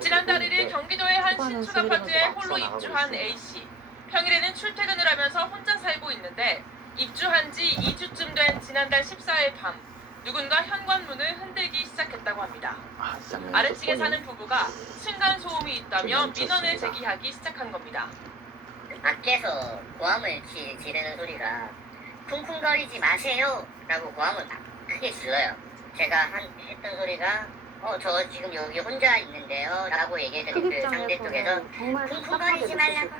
지난달 1일 경기도의 한 신축 아파트에 홀로 입주한 A씨. 평일에는 출퇴근을 하면서 혼자 살고 있는데 입주한 지 2주쯤 된 지난달 14일 밤 누군가 현관문을 흔들기 시작했다고 합니다. 아래층에 사는 부부가 층간 소음이 있다며 민원을 제기하기 시작한 겁니다. 밖에서 고함을 지르는 소리가 쿵쿵거리지 마세요 라고 고함을 크게 질러요. 제가 했던 소리가 저 지금 여기 혼자 있는데요 라고 얘기했더니 그 상대 쪽에서 쿵쿵거리지 말라고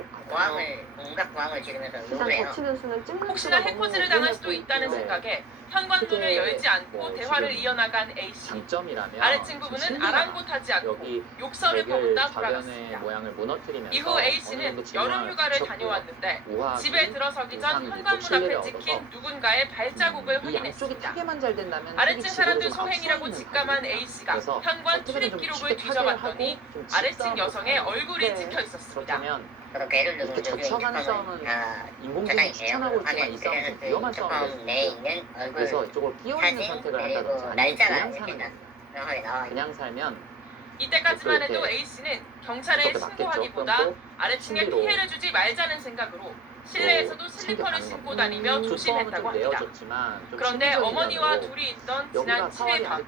온갖 고함을 지르면서 욕을 해요. 혹시나 해코지를 당할 수도 있다는 생각에 현관문을 열지 않고 대화를 이어나간 A씨. 아래층 부부는 아랑곳하지 않고 욕설을 퍼붓다 돌아갔습니다. 이후 A씨는 여름 휴가를 다녀왔는데 집에 들어서기 전 현관문 앞에 찍힌 누군가의 발자국을 확인했습니다. 아래층 사람들 소행이라고 직감한 A씨가 현관 출입 기록을 뒤져봤더니 아래층 여성의 얼굴이 찍혀 있었습니다. 이렇게 저쳐가는 싸움은 인공지능이 추천하고 있지만 이 싸움은 좀 위험한 싸움이에요. 그래서 이쪽을 끼어있는 선택을 한다든지 아니면 그냥 살면 이때까지만 해도 A씨는 경찰에 신고하기보다 아래층에 피해를 주지 말자는 생각으로 실내에서도 슬리퍼를 신고 다니며 조심했다고 합니다. 그런데 어머니와 둘이 있던 지난 7일 밤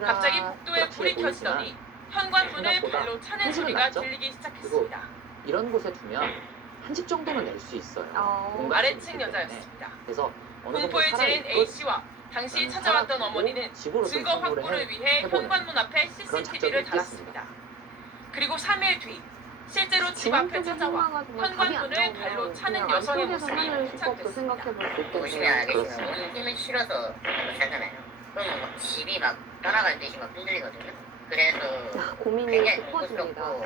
갑자기 복도에 불이 켜지더니 현관문을 발로 차는 소리가 들리기 시작했습니다. 이런 곳에 두면 한 집 정도는 낼 수 있어요. 아래층 여자였습니다. 그래서 공포에 질린 A씨와 당시 찾아왔던 어머니는 증거 확보를 위해 현관문 앞에 CCTV를 달았습니다. 그리고 3일 뒤 실제로 집 앞에 찾아와 현관문을 발로 차는 여성의 모습이 포착됐습니다. 보시면 알겠지만 힘은 실어서 살잖아요. 그러면 막 집이 막 떠나갈 듯이 막 흔들리거든요. 그래서 굉장히 공포스럽고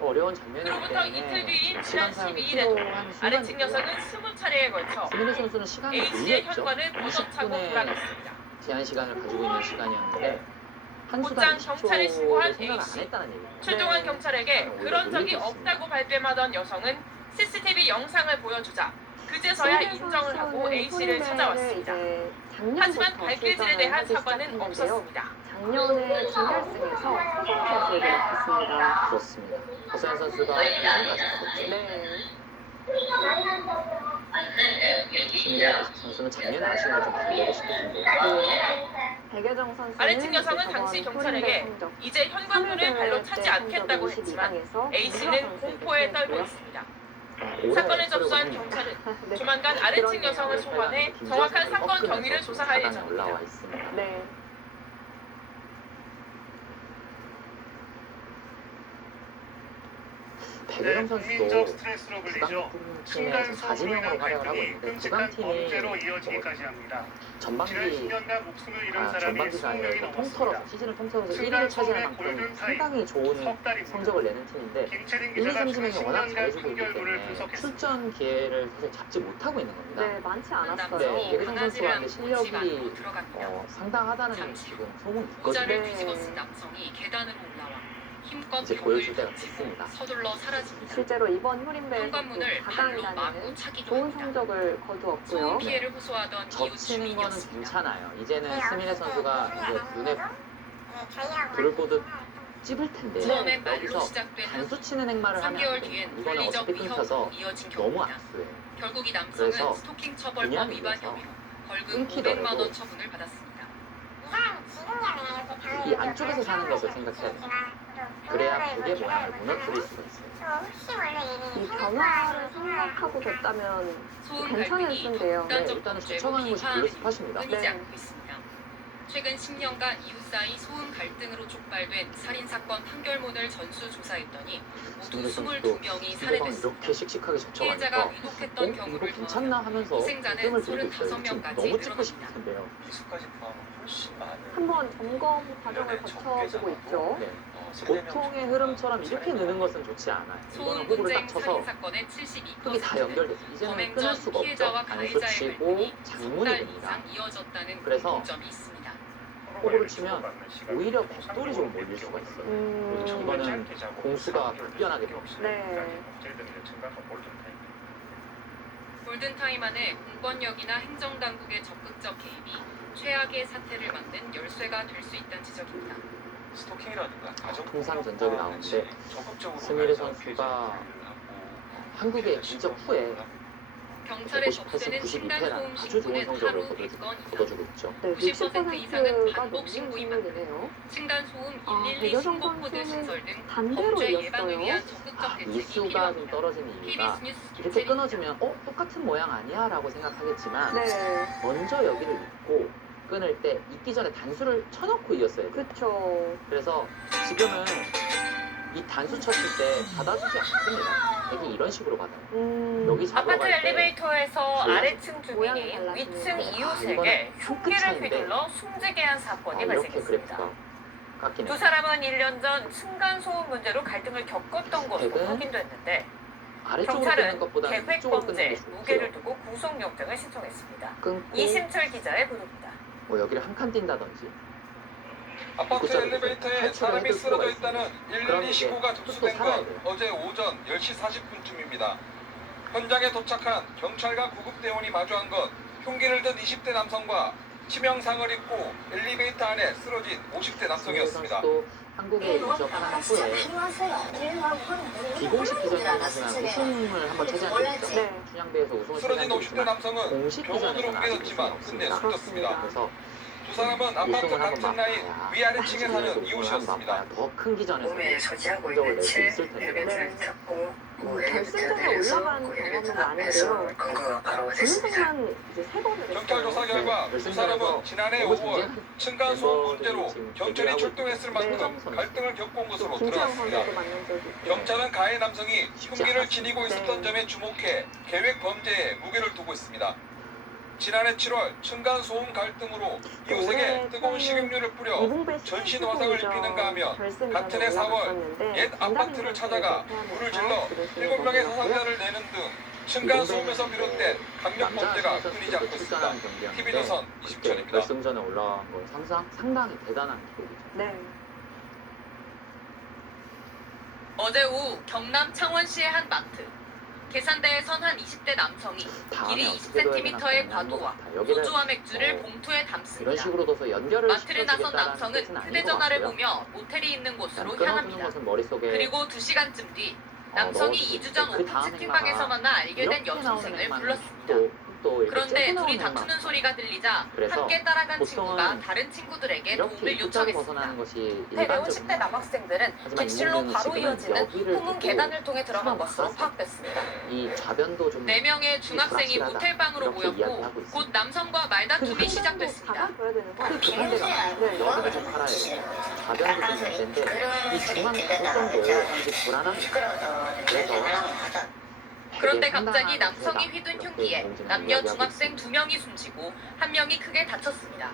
어려운 장면이기 그로부터 때문에 이틀 뒤인 지난 12일에도 아래층 여성은 20차례에 걸쳐 수민혜 선수는 시간이 A씨의 밀렸죠. 현관을 걷어차고 돌아갔습니다. 제한 시간을 가지고 있는 시간이었는데 한 곧장 수단 경찰에 20초 신고한 생각 안 A씨. 했다는 얘기예요. 출동한 경찰에게 그런 적이 없다고 발뺌하던 여성은 CCTV 영상을 보여주자 그제서야 인정을 하고 A씨를 찾아왔습니다. 하지만 발길질에 대한 사과는 없었습니다. 작년에 준결승에서 허수연 선수에게 맡겼습니다. 그렇습니다. 허수연 선수가 우승까지 받았죠. 네. 김연아 선수는 작년에 아쉬움을 좀 달래고 싶을 텐데. 백여정 선수는 아래층 여성은 당시 경찰에게 이제 현관문을 발로 차지 않겠다고 했지만 A씨는 공포에 떨고 있습니다. 사건을 접수한 경찰은 조만간 아래층 여성을 소환해 정확한 사건 경위를 조사할 예정입니다. 올라와 있습니다. 네. 백여정 선수도 구강팀에서 4진영으로 활약을 하고 있는데 구강팀이 전반기가 아니라 통틀어서 시즌을 통틀어서 1위를 차지할 만큼 상당히 좋은 성적을 내는 팀인데 1, 2, 3진영이 워낙 잘해주고 있기 때문에 출전 기회를 사실 잡지 못하고 있는 겁니다. 네, 많지 않았어요. 네, 백여정 선수가 실력이 상당하다는 지금 소문이 있거든요. 이제 보여줄 때가 됐습니다. 서둘러 사라집니다. 실제로 이번 효린배에서 현관문을 발로 마구 차기도 좋은 합니다. 성적을 거두었고요. 소음 피해를 호소하던 이웃 젖히는 거는 주민이었습니다. 괜찮아요. 이제는 스미네 선수가 이제 눈에 불을 보듯 찝을 텐데 처음엔 말로 여기서 시작된 단수 치는 행마를 하면 3개월 안 돼요. 뒤엔 이거는 물리적 어차피 끊겨서 위협으로 이어진 너무 경우입니다. 악수예요. 결국 이 그래서 남성은 스토킹 처벌법 그냥 위반 이어서 혐의로 벌금 끊기더라도 500만 원 처분을 받았습니다. 이 안쪽에서 사는 것을 생각해야 돼요. 그래야 그게 모양을 무너뜨릴 수가 있어요. 이 변화를 생각하고 됐다면 소음 괜찮을 갈등이 텐데요. 극단적 일단은 범죄로 추천하는 것이 비판하는 블루 스팟입니다. 끊이지 네. 않고 있습니다. 최근 10년간 이웃 사이 소음 갈등으로 촉발된 살인 사건 판결문을 전수조사했더니 모두 스미네 선수도 22명이 상대방을 살해됐습니다. 이렇게 씩씩하게 피해자가 젖혀가니까 위독했던 이거 경우를 괜찮나 더하면 하면서 희생자는 뜸을 들고 있어요. 35명까지 너무 찍고 늘어납니다. 싶은데요. 수까지 포함하면 훨씬 많은 한번 점검 과정을 거쳐보고 있죠. 네. 보통의 흐름처럼 이렇게 느는 것은 좋지 않아요. 소음 이거는 호구를 분쟁 딱 쳐서 살인 사건의 흙이 다 72%는 연결돼서 이제는 끊을 범행 수가 전 없죠. 피해자와 단수 가해자의 치고 갈등이 장문이 2달 됩니다. 이상 이어졌다는 그래서 공통점이 있습니다. 호구를 치면 오히려 백돌이 좀 몰릴 수가 있어요. 이거는 공수가 급변하게 됩니다. 네. 골든타임 안에 공권력이나 행정당국의 적극적 개입이 최악의 사태를 막는 열쇠가 될 수 있다는 지적입니다. 스토킹이라든가 가정 통상 전적이 나오는데 적극적으로 스미르 나서서 선수가 피해자를 하고 한국에 인적 후에 경찰의 58승 접수되는 92패라는 층간소음 아주 좋은 신고는 성적을 하루 100건 이상. 거둬주고 있죠. 네, 90% 이상은 60%가 반복 넘는 신고인 만큼 신고이네요. 층간소음 아, 112 배겨성 신고 코드 선수는 신설 등 반대로 범죄 예방을 이었어요. 위한 적극적 대책이 미수가 좀 필요합니다. 떨어지는 이유가 KBS 뉴스 이렇게 김세리입니다. 끊어주면 똑같은 모양 아니야? 라고 생각하겠지만 네, 먼저 여기를 잇고 끊을 때 잇기 전에 단수를 쳐놓고 이었어야 돼요. 그쵸. 그래서 지금은 이 단수 쳤을 때 받아주지 않습니다. 되게 이런 식으로 받아요. 여기 잡으러 아파트 갈 때 엘리베이터에서 달라요. 아래층 모양이 주민이 달라지네요. 위층 아, 이웃에게 이거는 흉기를 차이인데. 휘둘러 숨지게 한 사건이 이렇게 발생했습니다. 그래프가 깎이네. 두 사람은 1년 전 층간소음 문제로 갈등을 겪었던 것으로 백은 확인됐는데 아래쪽으로 끊는 경찰은 것보다는 위쪽으로 끊는 계획범죄 게 좋고요. 무게를 두고 구속영장을 신청했습니다. 끊고 이심철 기자의 보도입니다. 뭐 여기를 한 칸 뛴다든지 아파트 구조를 엘리베이터에 탈출을 사람이 해줄 쓰러져 필요가 있다는 그럼 112 이제 신고가 또 접수된 살아야 건 돼요. 어제 오전 10시 40분쯤입니다. 현장에 도착한 경찰과 구급대원이 마주한 건 흉기를 든 20대 남성과 치명상을 입고 엘리베이터 안에 쓰러진 50대 남성이었습니다. 또 한국에 이적한 후에 비공식 기전이라는 하지만 우승을 한번 차지한 적이 있죠. 네, 춘향배에서 우승을 쓰러진 차지한 적이 50대 있지만 남성은 공식 병원으로 기전에서는 아직 우승이 옮겨졌지만 끝내 없습니다. 숨졌습니다. 그래서 두 사람은 아파트 우승을 한번 같은 라인 맛봐야 위아래층에 사는 우승을 이웃이었습니다. 한번 맛봐야 더 큰 기전에서 몸에 소지하고 성적을 있는 낼 수 칠 있을 텐데 헬멧을 잡고 결승전에 올라간 경험은 아닌데요. 근거가 바로 됐습니다. 준우승만 이제 3번을 경찰 했어요. 조사 결과 두 사람은 지난해 너무 5월 쟁쟁한 층간소음 멤버들이 문제로 지금 경찰이 대기하고 출동했을 있어요. 만큼 선수. 갈등을 겪어온 것으로 김채영 드러났습니다. 선수도 만난 적이 있고. 경찰은 가해 남성이 흉기를 않았습니다. 지니고 있었던 네. 점에 주목해 계획 범죄에 무게를 두고 있습니다. 지난해 7월 층간소음 갈등으로 이웃에게 뜨거운 식용유를 뿌려 이봉배 전신 화상을 입히는가 하며 같은 해 4월 옛 아파트를 찾아가 불을 질러 7명의 사상자를 내는 등 층간소음에서 비롯된 강력 범죄가 끊이지 않고 있습니다. TV조선 이심철입니다. 결승전에 올라간 건 상당히 대단한 기록이죠. 네. 어제 오후 경남 창원시의 한 마트. 계산대에선 한 20대 남성이 다음에 길이 어떻게 둬야 20cm의 되나 과도와 고민하는 것 같아요. 여기를 소주와 맥주를 봉투에 이런 담습니다. 식으로 둬서 연결을 마트를 나선 시켜주겠다는 남성은 뜻은 아닌 것 휴대전화를 같고요. 보며 모텔이 있는 곳으로 끊어두는 향합니다. 것은 머릿속에 그리고 2시간쯤 뒤 남성이 넣어두고 2주 전 그 오픈 다음 채팅방에서 행마가 만나 알게 된 이렇게 나오는 여중생을 행마는 불렀습니다. 또 이렇게 그런데 째고 둘이 나오는 다투는 행마. 소리가 들리자 그래서 함께 따라간 보통은 친구가 다른 친구들에게 이렇게 도움을 입구자로 요청했습니다. 벗어나는 것이 대배운 일반적인 10대 남학생들은 하지만 객실로 이몽규는 바로 지금 이어지는 여기를 후문 듣고 계단을 통해 들어간 처음 것으로 봤어요. 파악됐습니다. 이 좌변도 좀 4명의 중학생이 불확실하다. 모텔방으로 이렇게 모였고 이야기하고 있습니다. 곧 남성과 말다툼이 그 시작됐습니다. 받아줘야 되는 거. 김은수야, 네. 여기를 좀 팔아야 돼요. 좌변도 좀 문제인데 이 중앙 가구점도 이제 불안합니다. 시끄러워서 그래서 그런데 되게 갑자기 상당한 남성이 문제다. 휘둔 이렇게 흉기에 이몽규는 남녀 이야기하고 중학생 있습니다. 2명이 숨지고 1명이 크게 다쳤습니다.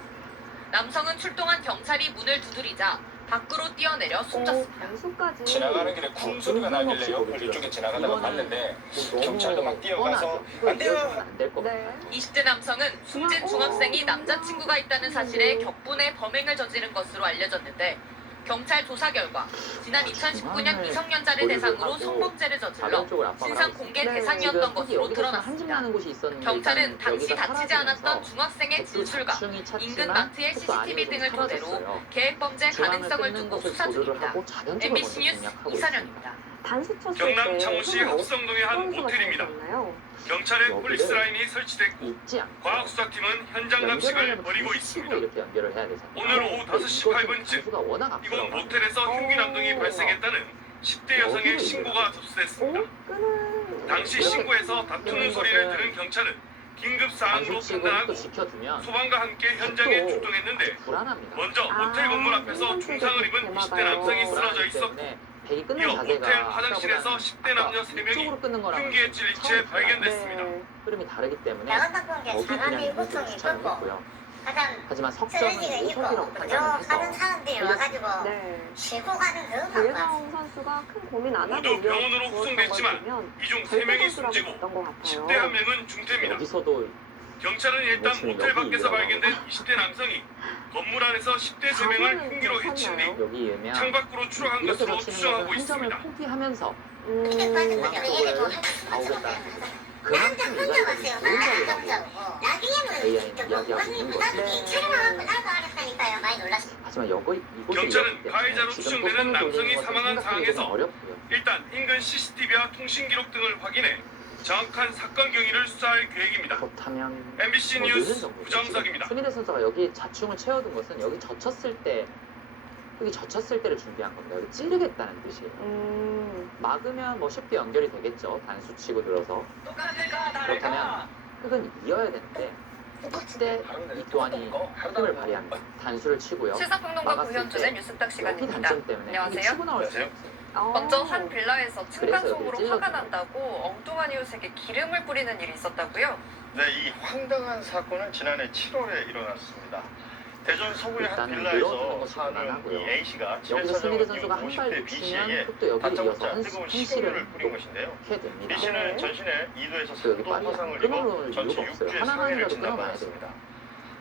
남성은 출동한 경찰이 문을 두드리자 밖으로 뛰어내려 숨졌습니다. 단수까지. 지나가는 길에 쿵 소리가 나길래요. 그쪽에 지나가다가 봤는데 경찰도 막 뛰어가서 안 돼요. 안될 겁니다. 네. 20대 남성은 숨진 중학생이 남자친구가 있다는 사실에 격분의 범행을 저지른 것으로 알려졌는데 경찰 조사 결과 지난 2019년 미성년자를 대상으로 성범죄를 저질러 좌변 쪽을 압박을 신상 하고 공개 네. 대상이었던 지금 것으로 여기서 한집 드러났습니다. 나는 곳이 있었는데 경찰은 일단 당시 여기가 다치지 않았던 사라지면서 중학생의 객수 진술과 자충이 인근 찼지만 마트의 또 CCTV 아니면 등을 좀 토대로 사라졌어요. 계획범죄 중앙을 가능성을 끊는 두고 것을 수사 고려를 중입니다. 하고 좌변 쪽을 MBC 먼저 뉴스 공략하고 이산영입니다. 단수 쳤을 경남 때 창원시 손을 합성동의 한 선수가 모텔입니다. 잡았나요? 경찰의 여기를 폴리스 라인이 설치됐고 있지 않고 과학수사팀은 현장 감식을 연결하려면 벌이고 단수 있습니다. 치고 이렇게 연결을 해야 되잖아요. 오늘 오후 근데 5시 이거 8분쯤 단수가 워낙 이곳 앞서가고 모텔에서 흉기 남동이 발생했다는 10대 여성의 여기를 신고가 오? 접수됐습니다. 끄는. 당시 이렇게 신고에서 다투는 소리를 들은 경찰은 긴급 사항으로 단수 치고 판단하고 또 지켜두면 소방과 함께 현장에 또 출동했는데 불안합니다. 먼저 모텔 건물 앞에서 중상을 입은 20대 남성이 쓰러져 있었고 배기 끊는 이어 자세가 모텔 화장실에서 10대 남녀 3명이 이쪽으로 끊는 거랑 흉기에 찔린 채 발견됐습니다. 네. 흐름이 다르기 때문에 야간 방송에 여기 사람이 그냥 보통이 추천을 있고 했고요. 가장 하지만 석점은 쓰레기가 있고 오석이라고 그죠? 판단을 하는 해서 사람들이 와가지고 네. 쉬고 가는 그런 방법. 배우성 선수가 큰 고민 안 하고 모두 병원으로 이어서 후송됐지만 보면 이 중 절대 3명이 선수라고 숨지고 봤던 것 같아요. 10대 1명은 중태입니다. 여기서도 경찰은 일단 모텔 밖에서 발견된 20대 남성이 건물 안에서 10대 3명을 흉기로 해친 뒤 여기 유명 창밖으로 추락한 이렇게 것으로 다치는 추정하고 것은 한 점을 있습니다. 포기하면서 근데 중앙 쪽을 나오겠다. 그만큼 이 자리가 좀 좋은 자리라고 AI는 이야기하고 있는 거지. 하지만 이곳이 경찰은 가해자로 추정되는 남성이 사망한 상황에서 어렵고요. 일단 인근 CCTV와 통신 기록 등을 확인해 정확한 사건 경위를 수사할 계획입니다. 그렇다면 MBC 뭐 늦은 뉴스 정도죠. 구정석입니다. 손희대 선수가 여기 자충을 채워둔 것은 여기 젖혔을 때를 준비한 겁니다. 여기 찌르겠다는 뜻이에요. 막으면 뭐 쉽게 연결이 되겠죠. 단수 치고 들어서. 그렇다면 흙은 이어야 되는데 그때 이 또한이 힘을 발휘합니다. 단수를 치고요. 시사평론가 막았을 구현준의 때 뉴스딱 여기 시간입니다. 단점 때문에 흙이 안녕하세요. 치고 나올 수가 없어요. 먼저 한 빌라에서 층간 그래서 소음으로 여기를 화가 찔렀던 난다고 엉뚱한 이웃에게 기름을 뿌리는 일이 있었다고요? 네, 이 황당한 사건은 지난해 7월에 일어났습니다. 대전 서구의 한 일단은 빌라에서 늘어지는 것이 사는 그만하고요. 이 A씨가 집에 여기서 손희대 찾아온 선수가 한 발 50대 놓치면 B씨에게 흙도 여기를 이어서 다짜고짜 한 뜨거운 시를 식용유를 뿌린 것인데요. 놓게 됩니다. B씨는 전신에 2도에서 또 여기 3도 빨리 화상을 끊어놓을 입어 전체 이유가 없어요. 6주의 하나만이라도 상해를 끊어놔야 진단받았습니다.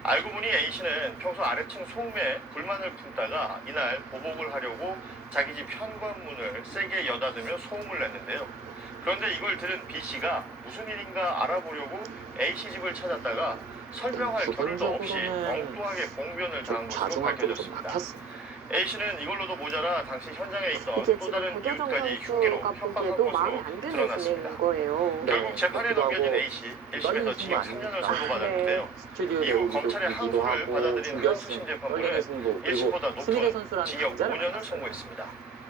알고 보니 A씨는 평소 아래층 소음에 불만을 품다가 이날 보복을 하려고 자기 집 현관문을 세게 여닫으며 소음을 냈는데요. 그런데 이걸 들은 B씨가 무슨 일인가 알아보려고 A씨 집을 찾았다가 설명할 겨를도 없이 엉뚱하게 봉변을 당한 것으로 좌중앙쪽으로 좀 밝혀졌습니다. 막혔습니다. A씨는 이걸로도 모자라 당시 현장에 있던 이게 또 지금 다른 박여정 이웃까지 흉기로 선수가 협박한 보기에도 마음에 것으로 안 드는 드러났습니다. 진행인 거예요. 결국 재판에 그렇기도 넘겨진 하고 A씨 1심에서 징역 3년을 선고받았는데요. 스튜디오에 이후 오기도 검찰의 기도 항소를 하고 받아들인 준결승, 한수심 재판부는 떨리는 승부 그리고 1심보다 손희대 높은 선수라는 징역 강자를 5년을 선고했습니다.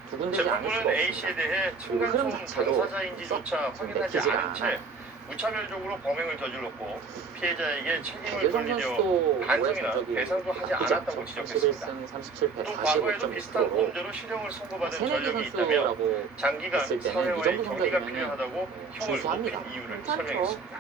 두근대지 않을 수가 재판부는 A씨에 없습니다. 대해 층간 흐름 소음 자체도 당사자인지조차 확인하지 내키지가 않은 채 않아요. 무차별적으로 범행을 저질렀고 피해자에게 책임을 박여정 돌리려 선수도 반성이나 올해 배상도 하지 나쁘지 않았다고 않죠. 지적했습니다. 31승 37패 또 과거에도 비슷한 45.9%로 범죄로 실형을 선고받은 새내기 전력이 있다며 선수라고 장기간 했을 때는 이 사회와의 정도 경계가 성적이면은 필요하다고 형을 준수합니다. 높인 이유를 괜찮죠. 설명했습니다.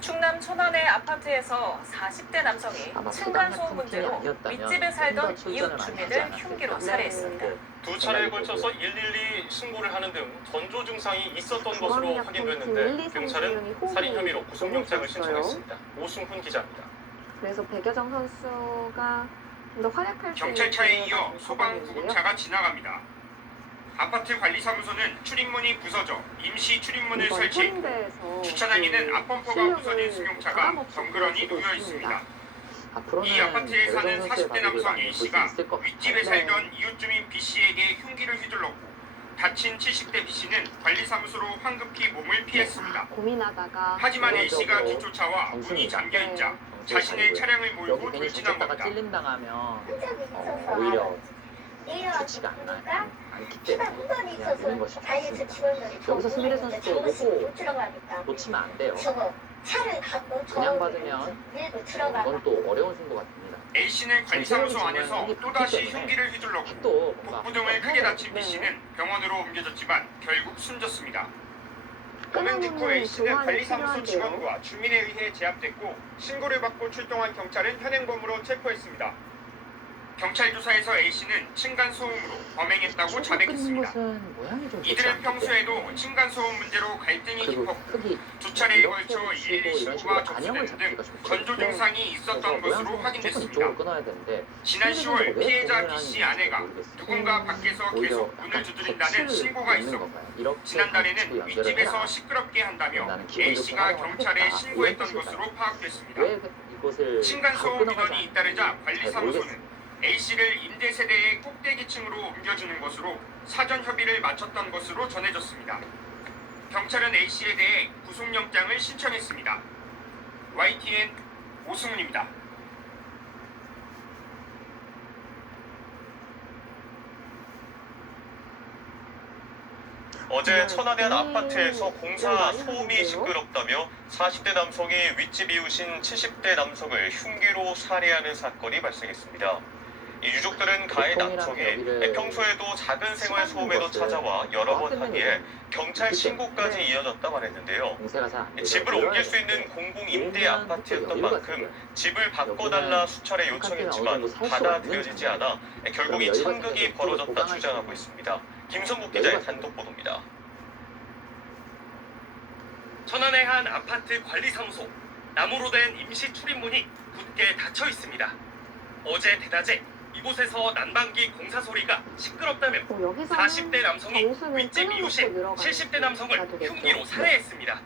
충남 천안의 아파트에서 40대 남성이 아마 층간 부당 소음 같은 팀이 문제로 아니었다면 윗집에 살던 좀더 출전을 이웃 많이 하지 주민을 않았을까. 흉기로 살해했습니다. 두 차례에 걸쳐서 112 신고를 하는 등 전조 증상이 있었던 것으로 확인됐는데 경찰은 살인 혐의로 구속영장을 신청했습니다. 오승훈 기자입니다. 그래서 백여정 선수가 좀 더 활약할 수 있는 경찰차에 이어 기회가 소방 있는데요. 구급차가 지나갑니다. 아파트 관리사무소는 출입문이 부서져 임시 출입문을 이번 설치. 현대에서 주차장에는 그 앞범퍼가 실력을 부서진 승용차가 가감없이 덩그러니 보여주고 놓여 있습니다. 앞으로는 이 아파트에 사는 백여정 선수의 40대 바둑을 남성 많이 볼수 A씨가 있을 것 윗집에 같아요. 살던 이웃 주민 B씨에게 흉기를 휘둘렀고 다친 70대 B씨는 관리사무소로 황급히 몸을 피했습니다. 고민하다가 하지만 네, A씨가 저거 뒷조차와 문이 정신이다. 잠겨있자 정신 자신의 차리고요. 차량을 몰고 여기 괜히 돌진한 잡혔다가 겁니다. 찔린당하면 오히려 좋지가 않기 때문에 그냥 되는 것이 맞습니다. 여기서 손희대 선수도 요거 놓치면 안 돼요. 그냥 받으면 이건 또 어려운 승부 같습니다. A씨는 관리사무소 안에서 또다시 흉기를 휘둘렀고 또 뭔가 복부 등을 크게 다친 네. B씨는 병원으로 옮겨졌지만 결국 숨졌습니다. 범행 직후 끊어놓는 A씨는 교환이 관리사무소 필요한데요. 직원과 주민에 의해 제압됐고 신고를 받고 출동한 경찰은 현행범으로 체포했습니다. 경찰 조사에서 A씨는 층간소음으로 범행했다고 자백했습니다. 것은 모양이 좀 좋지 이들은 않기 평소에도 때문에 층간소음 문제로 갈등이 그리고 깊었고 흙이 두 차례에 이렇게 걸쳐 치고 112 이런 신고가 식으로 안형을 접수되는 등 잡기가 좀 전조 그래요. 증상이 있었던 그래서 것으로 모양새는 확인됐습니다. 이쪽으로 끊어야 되는데 지난 10월 왜 피해자 고민을 B씨 하는지 아내가 모르겠어요. 누군가 밖에서 오히려 계속 문을 약간 두드린다는 대치를 신고가 잇는 있었고 건가요? 이렇게 지난달에는 치고 연결을 윗집에서 해야 시끄럽게 한다며 나는 기분 좋게 A씨가 활용을 경찰에 하겠다. 신고했던 이런 것으로 파악됐습니다. 왜 이곳을 층간소음 끊어가지 민원이 잇따르자 않는지 잘 관리사무소는 모르겠어요. A씨를 임대세대의 꼭대기층으로 옮겨주는 것으로 사전 협의를 마쳤던 것으로 전해졌습니다. 경찰은 A씨에 대해 구속영장을 신청했습니다. YTN 오승훈입니다. 어제 천안의 한 네. 아파트에서 공사 많이 소음이 하는데요? 시끄럽다며 40대 남성이 윗집 이웃인 70대 남성을 흉기로 살해하는 사건이 발생했습니다. 이 유족들은 가해 남성이 평소에도 작은 생활 소음에도 찾아와 여러 번 항의해 경찰 신고까지 이어졌다 말했는데요. 공세가 잘안 돼요. 집을 옮길 수 있는 공공 임대 아파트였던 만큼 집을 바꿔달라 수차례 요청했지만 받아들여지지 않아 결국 이 참극이 벌어졌다 주장하고 있습니다. 김성국 기자의 단독 보도입니다. 천안의 한 아파트 관리사무소. 나무로 된 임시 출입문이 굳게 닫혀 있습니다. 어제 대낮에 이곳에서 난방기 공사 소리가 시끄럽다며 여기서는 40대 남성이 정수는 윗집 끊어놓고 이웃인 들어가는 70대 남성을 게 되겠죠. 흉기로 살해했습니다.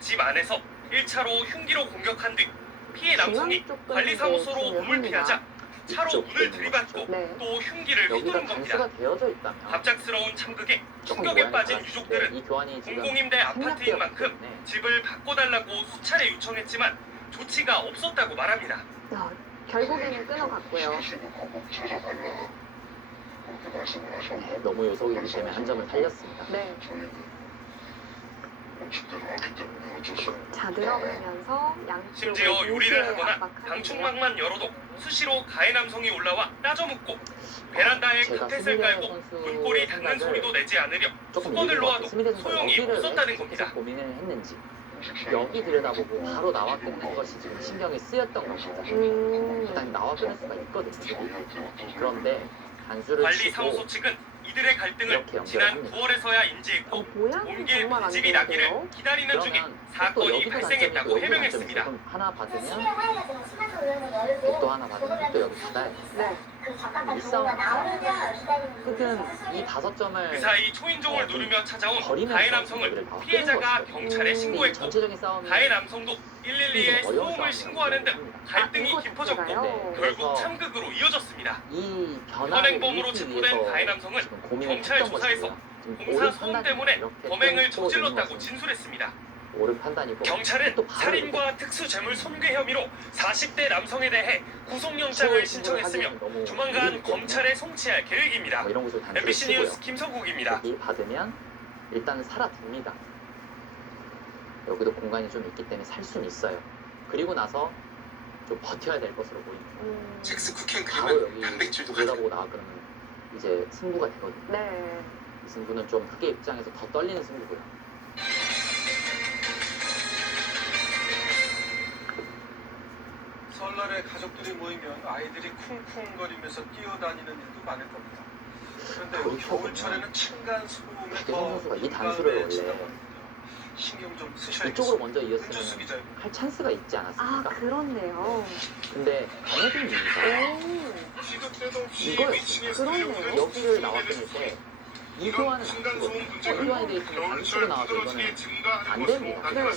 집 안에서 1차로 흉기로 공격한 뒤 피해 남성이 중앙 쪽 관리사무소로 끈인데 몸을 피하자 차로 이쪽 문을 끈인 들이받고 거죠. 네. 또 흉기를 여기가 휘두른 겁니다. 단수가 되어져 있다면 갑작스러운 참극에 조금 충격에 모양이 빠진 달랐을 때 유족들은 이 교환이 지금 공공임대 아파트인 생략되었기 만큼 때문에 집을 바꿔달라고 수차례 요청했지만 조치가 없었다고 말합니다. 야, 결국에는 끊어갔고요. 너무 요속이기 때문에 한 점을 살렸습니다. 네. 자, 들어가면서 양쪽을 심지어 요리를 동시에 하거나 압박하는데요. 방충망만 열어도 수시로 가해 남성이 올라와 따져묻고 베란다에 제가 카펫을 스미레 깔고 선수 문고리 닫는 생각을 소리도 내지 않으려 조금 수건을 읽은 것 놓아도 같아요. 스미레 선수가 소용이 여기를 없었다는 계속 겁니다. 고민을 했는지 여기 들여다보고 바로 나와 끊는 것이 지금 신경이 쓰였던 겁니다. 일단 나와 끊을 수가 있거든요. 그런데 단수를 관리사무소 치고 측은 이들의 갈등을 이렇게 지난 연결합니다. 9월에서야 인지했고 모양이 옮길 정말 안 빈집이 나기를 되는데요. 기다리는 중에 그러면 또 사건이 여기도 발생했다고 단점이고 여기도 해명했습니다. 단점이 있어요. 하나 받으면 또 하나 받으면 또 여기 받아야 돼요. 네. 일상 끝은 이 5점을 그 사이 초인종을 누르며 찾아온 버리면서 가해 여기를 남성을 다 피해자가 끊는 경찰에 근데 이 신고했고 전체적인 싸움이 가해 남성도 112에 좀 어려운 소음을 싸움이에요. 신고하는 등 갈등이 이거 깊어졌고 자체가요? 네, 결국 그래서 참극으로 이어졌습니다. 이 변화를 현행범으로 일으키기 체포된 위해서 가해 남성은 지금 고민을 경찰 했던 조사에서 것이고요. 지금 공사 옳은 소음 판단이 때문에 이렇게 범행을 끊고 있는 저질렀다고 것은 진술했습니다. 옳은 판단이고 경찰은 또 바로 살인과 특수재물 손괴 혐의로 40대 남성에 대해 구속영장을 신청했으며 조만간 검찰에 송치할 계획입니다. 이런 것을 단수를 MBC 치고요. 뉴스 김성국입니다. 여기 받으면 일단은 살아둡니다. 여기도 공간이 좀 있기 때문에 살 수는 있어요. 그리고 나서 좀 버텨야 될 것으로 보입니다. 잭스 쿠킹 바로 그림은 여기 단백질도 들여다보고 나와 그러면 이제 승부가 되거든요. 네. 이 승부는 좀 흑의 입장에서 더 떨리는 승부고요. 설날에 가족들이 모이면 아이들이 쿵쿵거리면서 뛰어다니는 일도 많을 겁니다. 그런데 그렇죠. 겨울철에는 층간 소음에 박대성 더 선수가 이 단수를 원래 민감해지다고 신경 좀 쓰셔야겠습니다. 이쪽으로 먼저 윤준수 이었으면 기자입니다. 할 찬스가 있지 아, 않았습니까? 그렇네요. 근데 강혜준 이유가 이거였어요. 그렇네요. 여기를 나와 끊을 때 이교환은 안 쓰거든요. 이교환이 돼 있으면 단수로 나와도 이거는 안 됩니다. 네.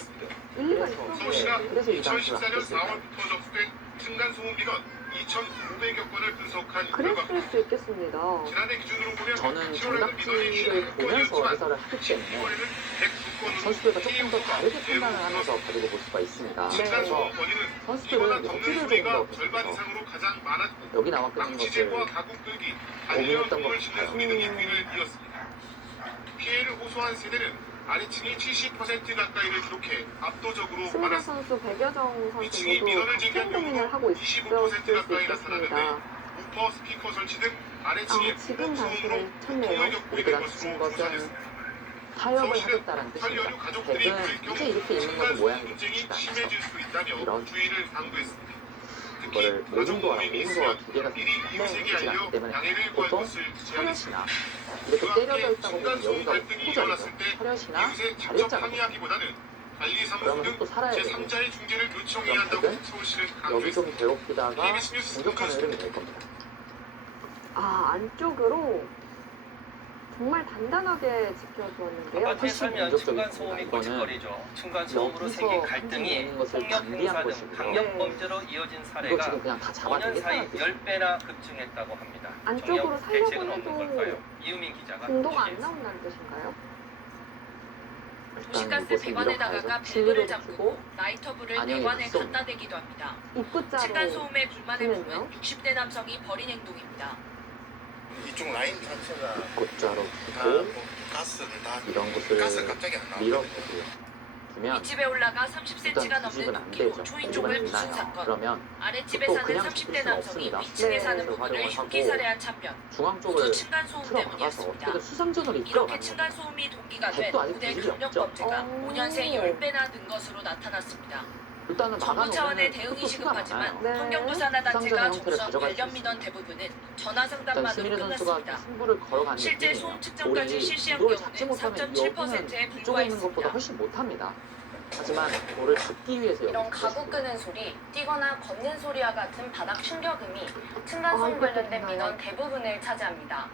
일리가 그래서, 있어요. 네, 그래서 이 단수를 안 2014년 썼습니다. 4월부터 접수된 층간소음 민원 2,900여 건을 분석한 결과 그랬을 수 있겠습니다. 지난해 기준으로 보면 저는 정답지를 보면서 해설을 하기 때문에 선수들과 조금 더 다르게 판단을 하면서 가지고 볼 수가 있습니다. 네. 그래서 선수들은 여기를 조금 더 절반 보셔서 이상으로 가장 많았고 여기 나와 끊는 것을 방치제과 가구 끌기, 고민했던 것 반려동물 실내 같아요. 소비 등 1위를 이었습니다. 피해를 호소한 세대는 아래층이 70% 가까이를 기록해 압도적으로 스미레 많았습니다. 선수, 백여정 선수 위층이 모두 민원을 같은 제기한 고민을 경우도 하고 있었을 25% 수 가까이 있겠습니다. 나타났는데 우퍼 스피커 설치 등 아래층의 아, 지금 소음으로 단수를 쳤네요. 고통을 겪고 우리가 있는 친 것으로 것은 조사됐습니다. 타협을 서울시는 하겠다는 설연휴 뜻입니다. 가족들이 백은 모일 경우 이제 이렇게 있는 것은 모양이 좀 문쟁이 좋지가 않아서 심해질 수 있다며 이런 주의를 강조했습니다. 그거를 모중도하고 오중도가 두 개가 미리 있습니다. 이웃에게 그렇지 알려 않기 때문에 양해를 구할 보통 것을 지시하겠습니다. 혈엿이나 이렇게 때려져 있다고 보면 여기가 후절이죠. 혈엿이나 이웃에 직접 자력자가 항의하기보다는 관리사무소 그러면 등 또 살아야 되고 제3자의 중재를 요청해야 그럼 한다고 백은 서울시는 여기 강조했습니다. 좀 괴롭히다가 KBS 뉴스 공격하는 흐름이 될 겁니다. 아, 안쪽으로 정말 단단하게 지켜주었는데요. 아파트에 살면 공격적이고 층간 소음이 이거는 고집거리죠. 층간 소음으로 여기서 생긴 판정이 갈등이 있는 것을 폭력 방비한 행사 등 것이고요. 강력 범죄로 이어진 이거 사례가 지금 그냥 다 5년 잡아내겠다는 사이 뜻이에요. 10배나 급증했다고 합니다. 안쪽으로 정녕 대책은 살려고 없는 해도 걸까요? 이유민 기자가 공도가 안 취재했습니다. 나온다는 뜻인가요? 일단 도시가스 이곳은 배관에다가 이렇게 해서 밸브를 실리로 잠그고 주고 라이터불을 안녕히 배관에 있어. 갖다 대기도 합니다. 입구자로 층간소음에 불만을 주면요? 품은 60대 남성이 벌인 행동입니다. 이쪽 라인 자체가 곧자로 다 두고 뭐 가스를 다 이런 곳을 가스 갑자기 안 나오거든요. 밀어두고요. 두면 윗집에 올라가 30cm가 일단 넘는 뒤집은 안 높이로 되죠. 초인종을 뒤집은 부순 나요. 사건. 그러면 아랫집에 또 사는 그냥 30대 지킬 수는 남성이 없습니다. 위층에 사는 네. 부부를 활용을 흉기 하고 살해한 참변. 중앙 모두 쪽을 층간소음 틀어박아서 때문이었습니다. 어떻게든 수상전으로 이렇게 이끌어가는 겁니다. 층간소음이 동기가 된 백도 아직 무대 기술이 강력 없죠. 범죄가 오. 5년 새 10배나 는 것으로 나타났습니다. 일단은 정부 차원의 막아놓으면 대응이 또 수가 많아요. 시급하지만 네. 환경부산하 단체가 수상전의 형태를 접수한 가져갈 관련 수 민원 대부분은 전화 일단 상담만으로 시민의 선수가 끝났습니다. 승부를 걸어가는 실제 느낌이에요. 소음 측정까지 우리 실시한 이걸 경우는 잡지 못하면 3.7%에 여기는 이쪽에 있는 것보다 불과했습니다. 훨씬 못합니다. 하지만 돌을 줍기 위해서 이런 여기 가구 끄는 소리, 뛰거나 걷는 소리와 같은 바닥 충격음이 층간소음 관련된 민원 대부분을 차지합니다.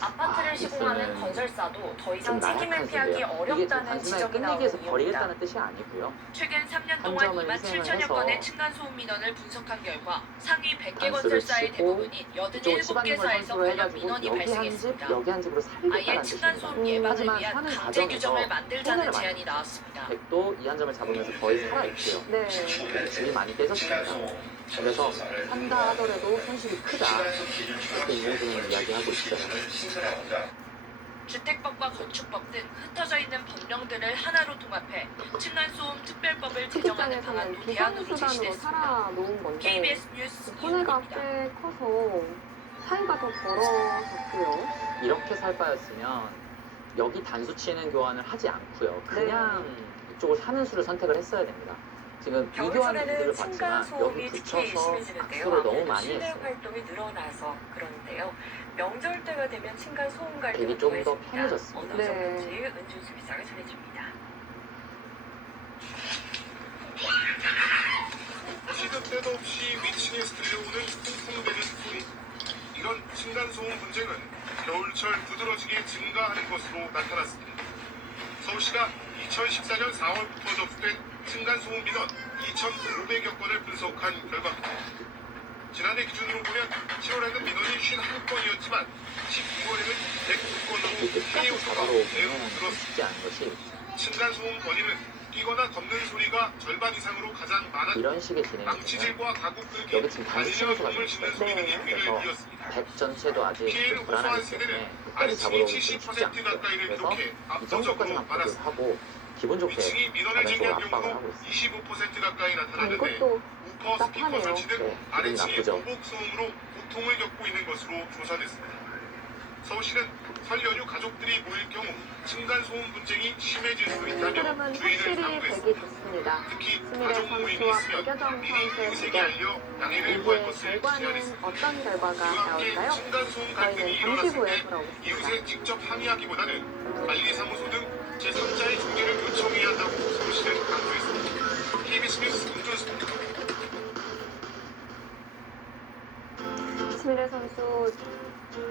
아파트를 시공하는 건설사도 더 이상 책임을 피하기 어렵다는 지적이 나오는 끝내기에서 이유입니다. 버리겠다는 뜻이 아니고요. 최근 3년 한 동안 점을 2만 7천여 희생을 건의 해서 층간소음 민원을 분석한 결과 상위 100개 단수를 건설사의 치고 대부분인 이쪽을 치받는 걸 87개사에서 선수로 관련 해가지고 민원이 여기 한 집, 발생했습니다. 여기 한 집으로 아예 살리겠다는 층간소음 뜻입니다. 예방을 하지만 위한 사는 강제 과정에서 규정을 만들자는 손해를 제안이 나왔습니다. 백도 이 한 점을 잡으면서 거의 살아있고요. 네. 집이 많이 깨졌습니다. 그래서 산다 하더라도 손실이 크다. 이렇게 이용준은 이야기하고 있어요. 주택법과 건축법 등 흩어져 있는 법령들을 하나로 통합해 층간소음 특별법을 제정하는 방안도 기상수단으로 대안으로 제시됐습니다. 살아놓은 건데 KBS 뉴스 손해가 이은입니다. 꽤 커서 사이가 더 벌어졌고요. 이렇게 살 바였으면 여기 단수 치는 교환을 하지 않고요. 그냥 이쪽을 사는 수를 선택을 했어야 됩니다. 지금 비교하는 분들을 봤지만 여기 붙여서 악수를 너무 많이 했어요. 활동이 늘어나서 그런데요. 명절 때가 되면 층간 소음 갈등이 되게 좀 더 더해집니다. 편해졌습니다. 어느 정도인지 은준수 기자가 전해줍니다. 시도 때도 없이 위층에서 들려오는 쿵쿵대는 소리. 이런 층간소음 문제는 겨울철 두드러지게 증가하는 것으로 나타났습니다. 서울시가 2014년 4월부터 접수된 층간소음 민원 2,500여 건을 분석한 결과입니다. 지난해 기준으로 보면 7월에는 민원이 51건이었지만 12월에는 109건으로 피해 요소가 매우 늘었습니다. 쉽지 않은 것이 층간소음 원인은 뛰거나 걷는 소리가 절반 이상으로 가장 많았고 이런 식의 진행이 되면 망치질과 가구 끌기, 여기 지금 단수 치는 수가 소음을 짓는 소리는 있어요. 1위를 그래서 이었습니다. 100 전체도 아직 피해를 좀 불안하기 호소한 때문에 세대는 끝까지 잡으러 오기 아래층이 좀 쉽지 70% 않고요. 가까이를 그래서 기록해 이 압도적으로 정도까지만 보도를 많았습니다. 하고 기분 좋게 위층이 민원을 다른 쪽으로 제기한 압박을 경우도 하고 있습니다. 25% 가까이 나타나는데 이것도 우퍼 스피커 답답하네요. 설치 등 네, 아래층의 기분이 나쁘죠. 보복 소음으로 고통을 겪고 있는 것으로 조사됐습니다. 서울시는 설 연휴 가족들이 모일 경우 층간소음 분쟁이 심해질 수 있다며 흐름은 주의를 확실히 당부했습니다. 되기 좋습니다. 특히 스미레 가족 모임이 선수와 있으면 백여정 미리 선수의 의색에 대결. 알려 양해를 구할 이게 것을 결과는 제안했습니다. 어떤 결과가 이와 함께 나올까요? 층간소음 갈등이 저희는 잠시 일어났을 후에 때 돌아오겠습니다. 이웃에 직접 항의하기보다는 관리사무소 등 제3자의 중재를 요청해야 한다고 서울시는 강조했습니다. KBS 뉴스 김준수입니다. 스미레 선수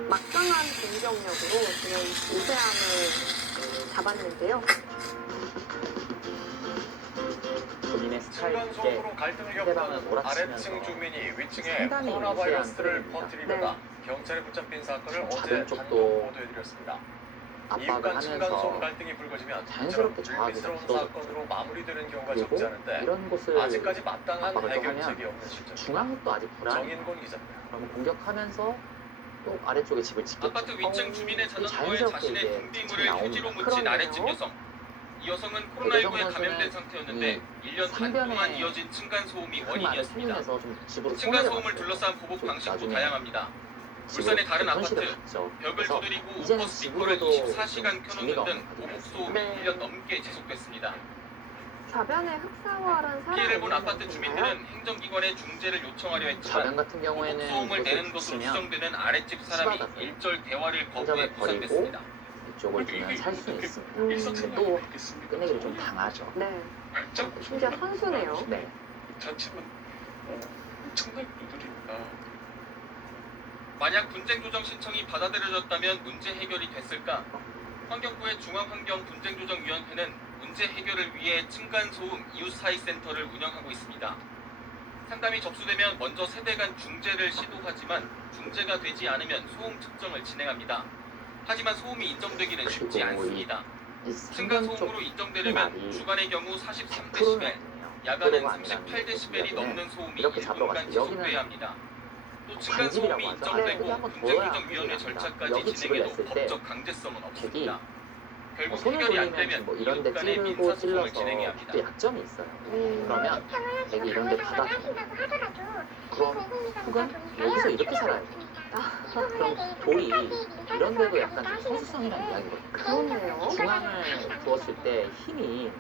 막강한 공격력으로 지금 우세함을 잡았는데요. 본인의 스타일 있게 층간소음으로 갈등을 상대방을 겪던 몰아치면서 아래층 주민이 위층에 상당히 코로나 우세한 바이러스를 플레이입니다. 퍼뜨리다가 경찰에 붙잡힌 사건을 어제 작은 단독 쪽도 보도해드렸습니다. 이웃 압박을 간 층간소음 하면서 갈등이 불거지면 자연스럽게 이처럼 저하기가 불미스러운 굳어졌죠. 사건으로 마무리되는 경우가 그리고 적지 않은데 이런 곳을 아직까지 마땅한 압박을 또 해결책이 하면 없는 실정. 중앙도 아직 불안. 정인곤 기자입니다. 그러면 공격하면서 또 아래쪽에 집을 짓겠죠. 아파트 위층 주민의 자전거에 자연스럽게 자신의 이제 등비물을 나옵니다. 휴지로 묻힌 그러네요. 아랫집 여성. 이 여성은 백여정 코로나19에 감염된 선수는 상태였는데 1년 반 상변에 동안 이어진 층간소음이 큰 말을 원인이었습니다. 틀면서 좀 집으로 손해를 층간소음을 봤어요. 둘러싼 보복 좀 방식도 나중에 다양합니다. 집으로 울산의 다른 손실을 아파트, 봤죠. 벽을 그래서 두드리고 이제는 우퍼 스피커를 집으로도 24시간 좀 재미가 켜놓는 등 없는 보복 거죠. 소음이 네. 1년 넘게 지속됐습니다. 좌변에 흑사활은 살아 피해를 본 있는 아파트 건가요? 주민들은 행정기관에 중재를 요청하려 좌변 했지만 같은 보복 경우에는 소음을 이렇게 내는 것으로 붙이면 추정되는 아랫집 사람이 치받아서 일절 대화를 한 거부해 점을 버리고 무산됐습니다. 이쪽을 두면 살 수는 있습니다. 음. 또 끝내기를 좀 당하죠. 네. 심지어 선수네요. 네. 자칫은 엄청난 분들입니다. 만약 분쟁 조정 신청이 받아들여졌다면 문제 해결이 됐을까? 환경부의 중앙환경분쟁조정위원회는 문제 해결을 위해 층간소음 이웃사회센터를 운영하고 있습니다. 상담이 접수되면 먼저 세대 간 중재를 시도하지만 중재가 되지 않으면 소음 측정을 진행합니다. 하지만 소음이 인정되기는 쉽지 그리고 않습니다. 이 상변 쪽 층간소음으로 인정되려면 말이 주간의 경우 43dB, 100%는 야간은 프로가 아니라는 38dB이 넘는 소음이 이렇게 1분간 잡아가지고 지속돼야 여기는 합니다. 또 관집이라고 층간소음이 하죠. 인정되고 네, 한번 분쟁조정위원회 둬야 절차까지 여기 집을 진행해도 냈을 때 법적 강제성은 없습니다. 결국 손을 해결이 안 돌리면 되면 뭐 이런 데 이웃 간의 찌르고 민사소송을 찔러서 진행해야 합니다. 또 약점이 있어요. 그러면 되게 이런 데 받아줘. 그럼 혹은 여기서 이렇게 살아야 돼. 그럼 돌이 이런 데도 약간 좀 소수성이라는 이야기거든요. 그렇네요. 중앙을 두었을 때 힘이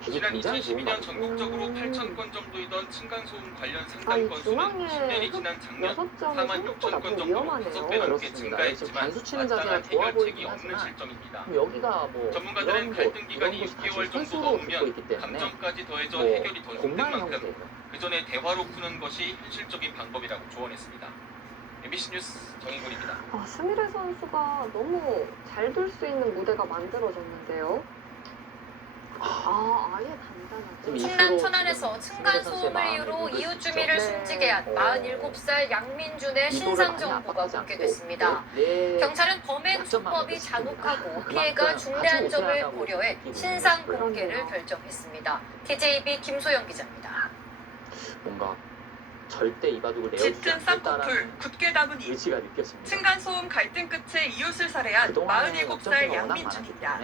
백이 지난 굉장히 좋은 2012년 가격이에요. 전국적으로 8,000건 정도이던 층간소음 관련 아, 상담 이 건수는 중앙에 10년이 지난 작년 6점이 46,000건 생각보다 더 정도로 위험하네요. 5배 넘게 그렇습니다. 지금 증가했지만 반수치는 자세가 마땅한 좋아 보이긴 해결책이 없는 하지만 실정입니다. 그럼 여기가 뭐 전문가들은 이런 갈등 곳, 기간이 이런 곳이 다 6개월 지금 정도 실수로 듣고 넘으면 있기 때문에 감정까지 더해져 뭐 해결이 더 힘든 곤란 만큼 형태예요. 그 전에 대화로 푸는 것이 현실적인 방법이라고 조언했습니다. MBC 뉴스 정인곤입니다. 아, 스미레 선수가 너무 잘 둘 수 있는 무대가 만들어졌는데요. 아예 단단하죠. 충남 천안에서 층간소음을 이유로 이웃 주민을 네. 숨지게 한 47살 양민준의 신상 정보가 공개됐습니다. 경찰은 범행 수법이 잔혹하고 피해가 중대한 점을 고려해 신상 공개를 결정했습니다. TJB 김소영 기자입니다. 뭔가 절대 이 바둑을 내어주지 짙은 쌍꺼풀, 않겠다라는 굳게 담은 입, 의지가 느껴집니다. 층간소음 갈등 끝에 이웃을 살해한 47살 양민준입니다.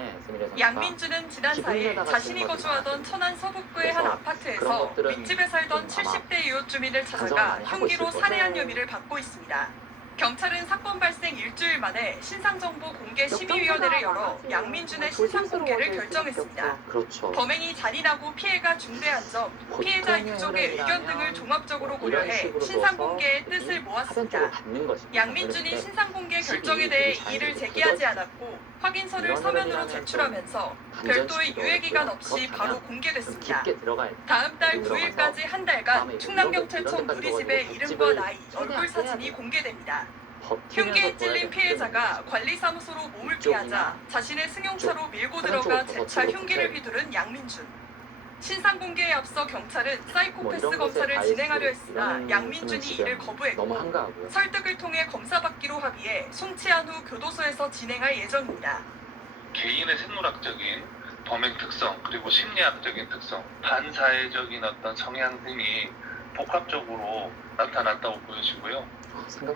양민준은 지난 4일 자신이 거주하던 천안 서북부의 한 아파트에서 윗집에 살던 70대 이웃 주민을 찾아가 흉기로 살해한 혐의를 받고 있습니다. 경찰은 사건 발생 일주일 만에 신상정보 공개 심의위원회를 열어 양민준의 신상 공개를 결정했습니다. 그렇죠. 범행이 잔인하고 피해가 중대한 점, 피해자 유족의 의견 등을 종합적으로 고려해 신상 공개의 뜻을 모았습니다. 양민준이 신상 공개 결정에 대해 이의를 제기하지 않았고 확인서를 서면으로 제출하면서 별도의 유예 기간 없이 바로 공개됐습니다. 다음 달 9일까지 한 달간 충남경찰청 누리집의 이름과 나이, 얼굴 사진이 공개됩니다. 흉기에 찔린 피해자가 관리사무소로 몸을 피하자 자신의 승용차로 밀고 들어가 재차 흉기를 휘두른 양민준. 신상 공개에 앞서 경찰은 사이코패스 검사를 진행하려 했으나 양민준이 이를 거부했고 설득을 통해 검사받기로 합의해 송치한 후 교도소에서 진행할 예정입니다. 개인의 생물학적인 범행 특성 그리고 심리학적인 특성, 반사회적인 어떤 성향 등이 복합적으로 나타났다고 보여지고요.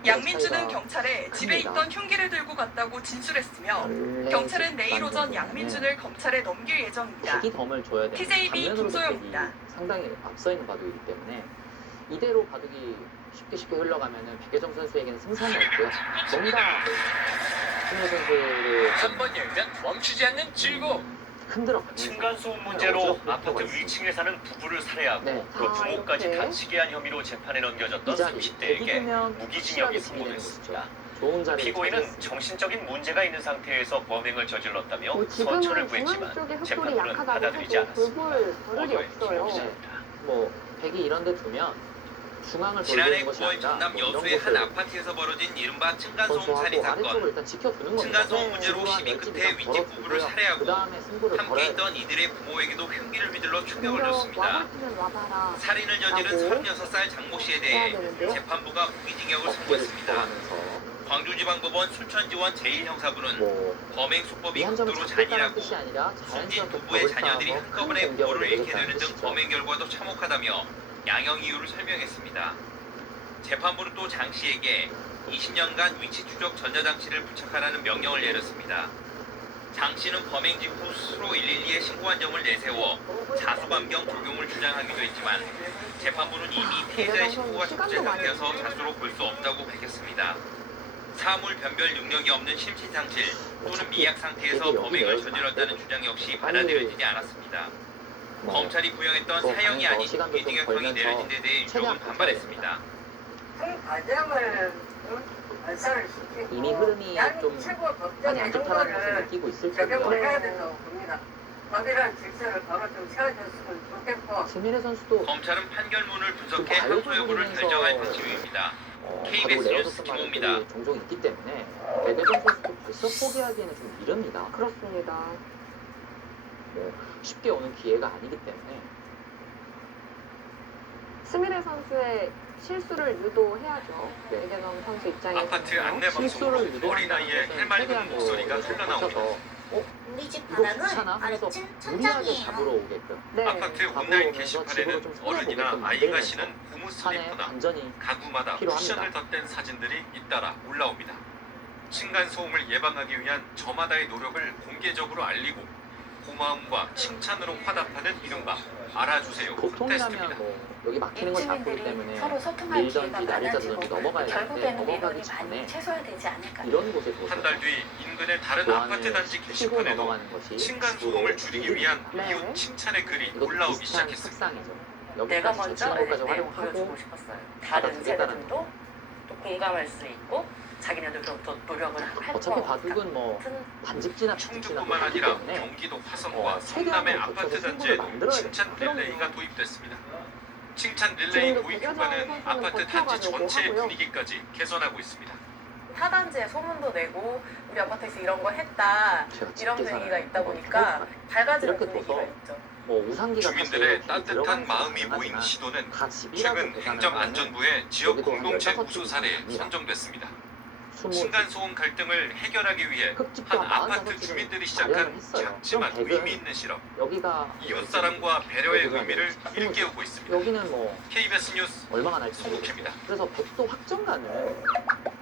양민준은 경찰에 집에 있던 흉기를 들고 갔다고 진술했으며 경찰은 내일 오전 양민준을 검찰에 넘길 예정입니다. TJB 김소영입니다. 상당히 앞서 있는 바둑이기 때문에 이대로 바둑이 쉽게 흘러가면은 백여정 선수에게는 승산이 없고요. 뭔가 스미레 선수를 한번 열면 멈추지 않는 즐거움. 층간소음 문제로 아파트 위층에 사는 부부를 살해하고 그 부모까지 다치게 한 혐의로 재판에 넘겨졌던 30대에게 무기징역이 선고됐습니다. 피고인은 정신적인 문제가 있는 상태에서 범행을 저질렀다며 선처를 구했지만 재판부는 받아들이지 않았습니다. 어도의 김옥수입니다. 뭐 백이 이런 데 두면 중앙을 지난해 9월 전남 여수의 한 아파트에서 벌어진 이른바 층간소음 살인 사건. 층간소음 문제로 시비 끝에 윗집 부부를 살해하고 함께 있던 이들의 부모에게도 흉기를 휘둘러 충격을 줬습니다. 살인을 저지른 36살 장모 씨에 대해 재판부가 무기징역을 선고했습니다. 광주지방법원 순천지원 제1형사부는 범행 수법이 극도로 잔인하고 숨진 부부의 자녀들이 한꺼번에 부모를 잃게 되는 등 범행 결과도 참혹하다며 양형 이유를 설명했습니다. 재판부는 또 장 씨에게 20년간 위치 추적 전자장치를 부착하라는 명령을 내렸습니다. 장 씨는 범행 직후 스스로 112에 신고한 점을 내세워 자수감경 적용을 주장하기도 했지만 재판부는 이미 피해자의 신고가 접수된 상태여서 자수로 볼 수 없다고 밝혔습니다. 사물 변별 능력이 없는 심신상실 또는 미약 상태에서 범행을 저질렀다는 주장 역시 받아들여지지 않았습니다. 검찰이 구형했던 사형이 아닌 무기징역형이 내려진 데 대해 유족은 반발했습니다. 이미 흐름이 좀 많이 안 좋다는 것을 느끼고 있을 텐데요. 스미레 선수도 검찰은 판결문을 분석해 항소 여부를 결정할 방침입니다. KBS 뉴스 김호입니다. 종종 있기 때문에 백여정 선수도 벌써 포기하기에는 좀 이릅니다. 그렇습니다. 뭐 쉽게 오는 기회가 아니기 때문에 스미레 선수의 실수를 유도해야죠. 백여정 선수 입장에서 아파트 안내 방송으로 어린 나이에 해맑은 목소리가 흘러나옵니다. 우리 집 이거 바닥은 괜찮아? 하면서 아래층 무리하게 천장이에요. 잡으러 오게끔 아파트 온라인 게시판에는 어른이나 아이가 신은 고무 판에 슬리퍼나 반전이 가구마다 필요합니다. 쿠션을 덧댄 사진들이 잇따라 올라옵니다. 층간소음을 예방하기 위한 저마다의 노력을 공개적으로 알리고 고마움과 칭찬으로 화답하는 이른바 알아주세요 보통이라면 테스트입니다. 뭐 여기 막히는 걸 잘 보기 때문에 서로 소통할 기회가 밀던지 날짜든지 넘어가야 되는데 결국에는 넘어가기 민원이 전에 많이 최소화되지 않을까. 이런 곳에 한 달 뒤 인근의 다른 아파트 단지 치고 게시판에도 넘어가는 것이 층간 소음을 줄이기 위한 네. 이웃 칭찬의 글이 이것도 올라오기 비슷한 시작했습니다. 색상이죠. 내가 여기까지 먼저 저친구까지 보여주고 활용하고 싶었어요. 받아 다른 주겠다는 세대들도 또 공감할 수 있고 자기네들도 더 노력을 할 어차피 것 바둑은 뭐 반집지나 청주뿐만 아니라 경기도 화성과 성남의 아파트 단지에 칭찬 릴레이가 도입됐습니다. 칭찬 릴레이 지금도 도입 백여정 효과는 선수는 아파트 단지 버텨가지고 전체의 하고요. 분위기까지 개선하고 있습니다. 타단지에 소문도 내고 우리 아파트에서 이런 거 했다 제가 이런 집게 분위기가 사는 있다 보니까 밝아지는 이렇게 분위기가 둬서 있죠. 뭐 우상기가 주민들의 따뜻한 마음이 모인 시도는 최근 행정안전부의 지역 공동체 우수 사례에 선정됐습니다. 층간소음 갈등을 해결하기 위해 한 아파트 주민들이 시작한 작지만 의미 있는 실험. 여기가 이웃사랑과 배려의 의미를 일깨우고 있습니다. 여기는 뭐 KBS 뉴스 얼마가 날지 송국혜입니다. 그래서 100도 확정가는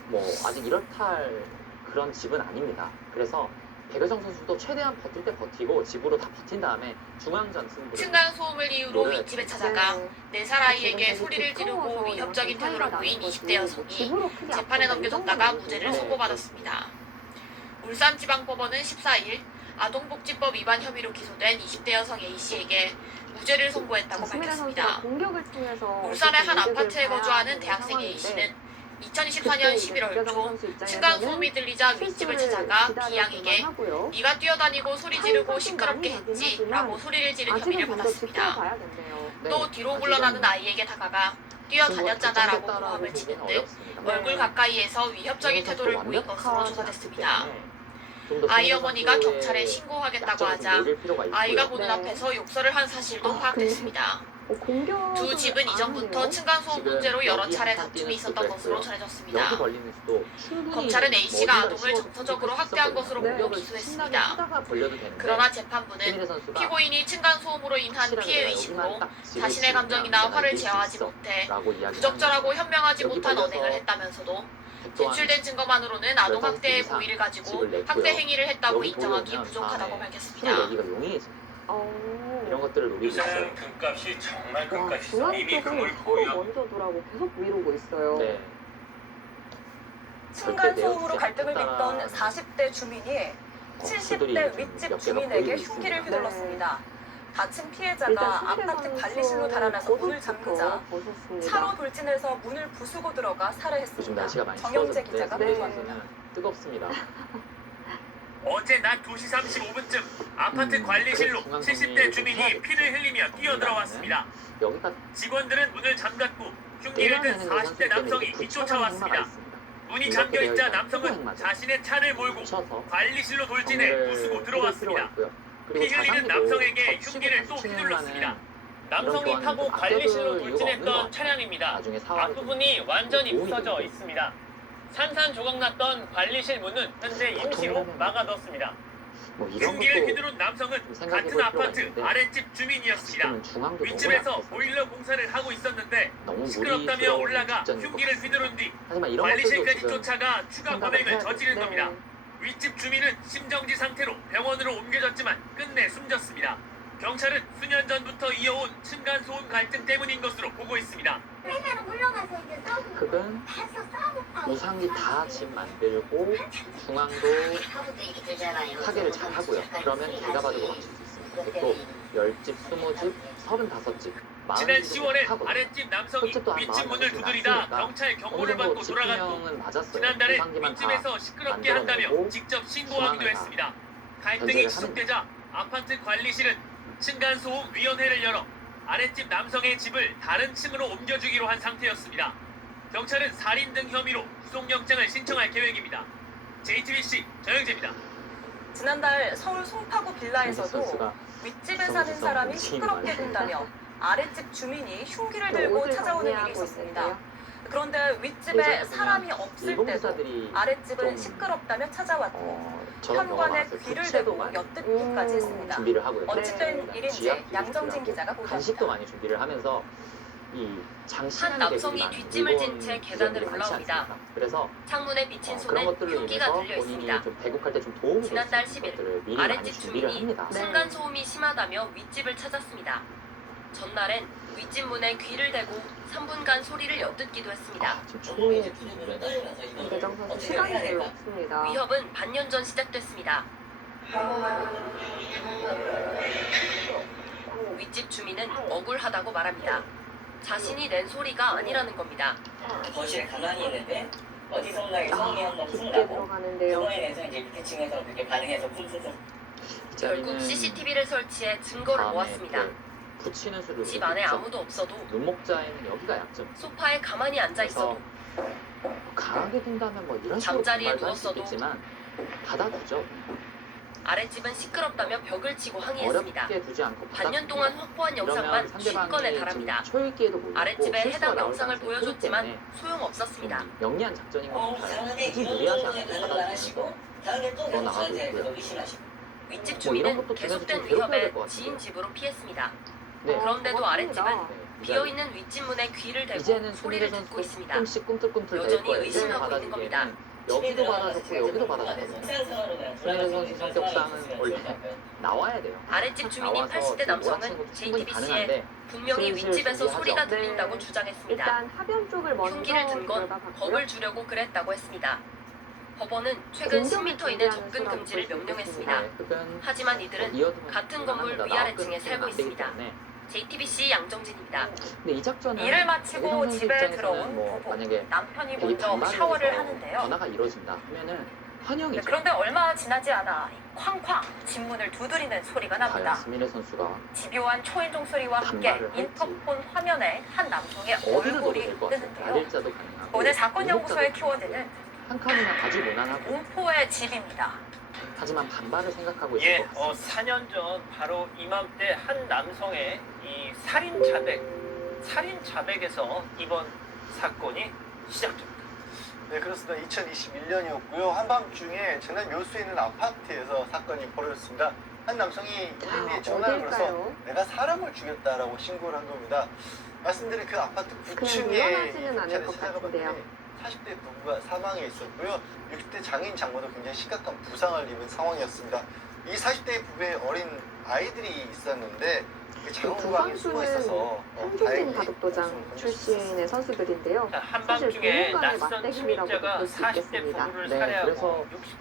뭐 아직 이렇다 할 그런 집은 아닙니다. 그래서 백여정 선수도 최대한 버틸 때 버티고 집으로 다 버틴 다음에 중앙전 승부를 층간 소음을 이유로 윗집에 찾아가 4살 아이에게 소리를 지르고 부끄러워서 위협적인 태도를 보인 20대 여성이 집으로 크게 재판에 아프다, 넘겨졌다가 이런 무죄를 거는 선고받았습니다. 울산지방법원은 14일 아동복지법 위반 혐의로 기소된 20대 여성 A씨에게 무죄를 선고했다고 자스민의 선수가 밝혔습니다. 공격을 통해서 울산의 한 어쨌든 아파트에 이득을 거주하는 봐야 대학생 되는 A씨는 그때 2024년 이제 11월 백여정 초 선수 입장에서는 층간 소음이 들리자 윗집을 찾아가 B양에게 하고요. 네가 뛰어다니고 소리 지르고 시끄럽게 했지 라고 소리를 지른 혐의를 아직은 좀더 받았습니다. 지켜봐야겠네요. 또 뒤로 물러나는 아이에게 다가가 뛰어다녔잖아 라고 고함을 치는 등 얼굴 가까이에서 위협적인 태도를 보인 것으로 조사됐습니다. 아이 어머니가 경찰에 신고하겠다고 하자 아이가 보는 앞에서 욕설을 한 사실도 파악됐습니다. 두 집은 이전부터 층간소음 문제로 여러 차례 다툼이 있었던 것으로 전해졌습니다. 검찰은 A씨가 아동을 정서적으로 학대한 것으로 보고 기소했습니다. 그러나 재판부는 피고인이 층간소음으로 인한 피해의식으로 자신의 감정이나 화를 제어하지 못해 부적절하고 현명하지 못한 언행을 했다면서도 제출된 증거만으로는 아동학대의 고의를 가지고 학대 행위를 했다고 인정하기 부족하다고 밝혔습니다. 이런 것들을 노리고 있어요. 금값이 정말 와, 중앙 쪽은 서로 먼저 두라고 계속 미루고 있어요. 네. 층간소음으로 갈등을 빚던 40대 주민이 70대 윗집 주민에게 흉기를 휘둘렀습니다. 다친 피해자가 아파트 관리실로 달아나서 문을 잠그자 차로 돌진해서 문을 부수고 들어가 요즘 살해했습니다. 날씨가 많이 정영재 추워졌는데 기자가 보도합니다. 뜨겁습니다. 어제 낮 2시 35분쯤 아파트 관리실로 70대 주민이 피를 흘리며 뛰어들어왔습니다. 여기가 직원들은 문을 잠갔고 흉기를 든 40대 남성이 뒤쫓아왔습니다. 문이 잠겨있자 남성은 자신의 차를 몰고 관리실로 돌진해 부수고 들어왔습니다. 피 흘리는 남성에게 흉기를 또 휘둘렀습니다. 남성이 타고 관리실로 돌진했던 차량입니다. 앞부분이 완전히 부서져 있습니다. 산산조각났던 관리실 문은 현재 임시로 막아뒀습니다. 흉기를 휘두른 남성은 같은 아파트 아랫집 주민이었습니다. 윗집에서 보일러 공사를 하고 있었는데 시끄럽다며 올라가 흉기를 휘두른 뒤 관리실까지 쫓아가 추가 범행을 저지른 겁니다. 윗집 주민은 심정지 상태로 병원으로 옮겨졌지만 끝내 숨졌습니다. 경찰은 수년 전부터 이어온 층간소음 갈등 때문인 것으로 보고 있습니다. 흑은 우상이 다 집 만들고 중앙도 파괴를 잘 하고요. 그러면 개가 바둑을 맞출 수 있습니다. 또 10집, 20집, 35집 지난 10월에 아랫집 남성이 윗집 문을 두드리다 경찰 경고를 받고 돌아갔고 지난달에 윗집에서 시끄럽게 한다며 직접 신고하기도 했습니다. 갈등이 지속되자 아파트 관리실은 층간소음위원회를 열어 아랫집 남성의 집을 다른 층으로 옮겨주기로 한 상태였습니다. 경찰은 살인 등 혐의로 구속영장을 신청할 계획입니다. JTBC 정영재입니다. 지난달 서울 송파구 빌라에서도 윗집에 사는 사람이 시끄럽게 군다며 아랫집 주민이 흉기를 들고 찾아오는 일이 있었습니다. 그런데 윗집에 사람이 없을 때도 아랫집은 시끄럽다며 찾아왔고 현관에 귀를 대고 엿듣기까지 했습니다. 어찌된 일인지 양정진 기자가 간식도 보도합니다. 많이 준비를 하면서 이 한 장시간이 남성이 되기만 뒷짐을 진 채 계단을 많지 올라옵니다. 않습니까? 그래서 창문에 비친 그런 손엔 것들로 흉기가 인해서 들려 본인이 있습니다. 좀 배국할 때 좀 도움이 될 수 지난달 있는 10일 것들을 미리 많이 아랫집 준비를 주민이 합니다. 층간 소음이 심하다며 윗집을 찾았습니다. 전날엔 윗집 문에 귀를 대고 3분간 소리를 엿듣기도 했습니다. 지금 초에 이대정 선수 시간이 별로 없습니다. 위협은 반년 전 시작됐습니다. 윗집 주민은 억울하다고 말합니다. 자신이 낸 소리가 아니라는 겁니다. 거실에 가만히 있는데 어디선가 소음이 한번 깊게 푼다고 들어가는데요. 그거에 대해서 이제 밑에 층에서 그렇게 반응해서 쿵쿵쿵 결국 CCTV를 설치해 증거를 모았습니다. 붙이는 수를 집 안에 아무도 없어도 눈목자에는 여기가 약점. 소파에 가만히 앉아 있어도 강하게 둔다면 뭐 이런 식으로 잠자리에 반발도 할수 누웠어도 있겠지만 받아두죠. 아랫집은 시끄럽다며 벽을 치고 항의했습니다. 어렵게 두지 않고 반년 동안 확보한 영상만 50건에 달합니다. 초읽기에도 몰리고 아랫집에 실수가 해당 나올 영상을 가능성이 크기 보여줬지만 때문에 소용없었습니다. 영리한 작전인 것 같아요. 굳이 무리하지 않고 받아두고 더 나가고 있고요. 윗집 뭐 주민은 이런 것도 계속된 주변에서 좀 괴롭혀야 위협에 될것 같아요. 지인 집으로 피했습니다. 네. 그런데도 아랫집은 네, 비어있는 윗집 문에 귀를 대고 이제는 소리를 손흥민 듣고 선수 있습니다. 조금씩 꿈틀꿈틀 될 여전히 거예요. 의심하고 있는 겁니다. 여기도 받아줬고 여기도 받아줬고 손흥민 선수 성격상은 원래 나와야 돼요. 아랫집 주민인 나와서 80대 남성은 몰아치는 것도 충분히 JTBC에 가능한데 분명히 슬슬 윗집에서 준비하죠. 소리가 네. 들린다고 주장했습니다. 일단 하변 쪽을 먼저 흉기를 든 건 들여다봤고요. 겁을 주려고 그랬다고 했습니다. 법원은 최근 10m 이내 접근 금지를 명령했습니다. 하지만 이들은 같은 건물 위아래층에 살고 있습니다. JTBC 양정진입니다. 근데 이 작전은 일을 마치고 배경 선수 집에 입장에서는 들어온 뭐 부부. 만약에 남편이 되게 먼저 반발을 샤워를 해서 하는데요. 변화가 이루어진다 하면은 환영이죠. 그런데 얼마 지나지 않아 쾅쾅 집문을 두드리는 소리가 과연 납니다. 스미레 선수가 집요한 초인종 소리와 함께 반발을 할지. 인터폰 화면에 한 남성의 어디를 얼굴이 넣어도 될 것 같아요. 뜨는데요. 날일자도 가능하고 오늘 사건 연구소의 눈목자도 키워드는 한 칸이면 아주 무난하고 공포의 집입니다. 하지만 반발을 생각하고 있을 예, 것 같습니다. 4년 전 바로 이맘때 한 남성의 이 살인 자백에서 이번 사건이 시작됩니다. 네, 그렇습니다. 2021년이었고요. 한밤중에 전남 묘수에 있는 아파트에서 사건이 벌어졌습니다. 한 남성이 112에 전화를 걸어서 어딜까요? 내가 사람을 죽였다라고 신고를 한 겁니다. 말씀드린 그 아파트 그냥 9층에 물러나지는 않을 것 같은데요. 40대 부부가 사망해 있었고요. 60대 장인 장모도 굉장히 심각한 부상을 입은 상황이었습니다. 이 40대 부부의 어린 아이들이 있었는데 그 두 장호방에 숨어 있어서 선수는 한종진 바둑도장 출신의 선수들인데요. 자, 사실 한밤중에 부부간의 낯선 맞대결이라고 침입자가 볼 수 40대 있겠습니다. 부부를 네, 살해하고 그래서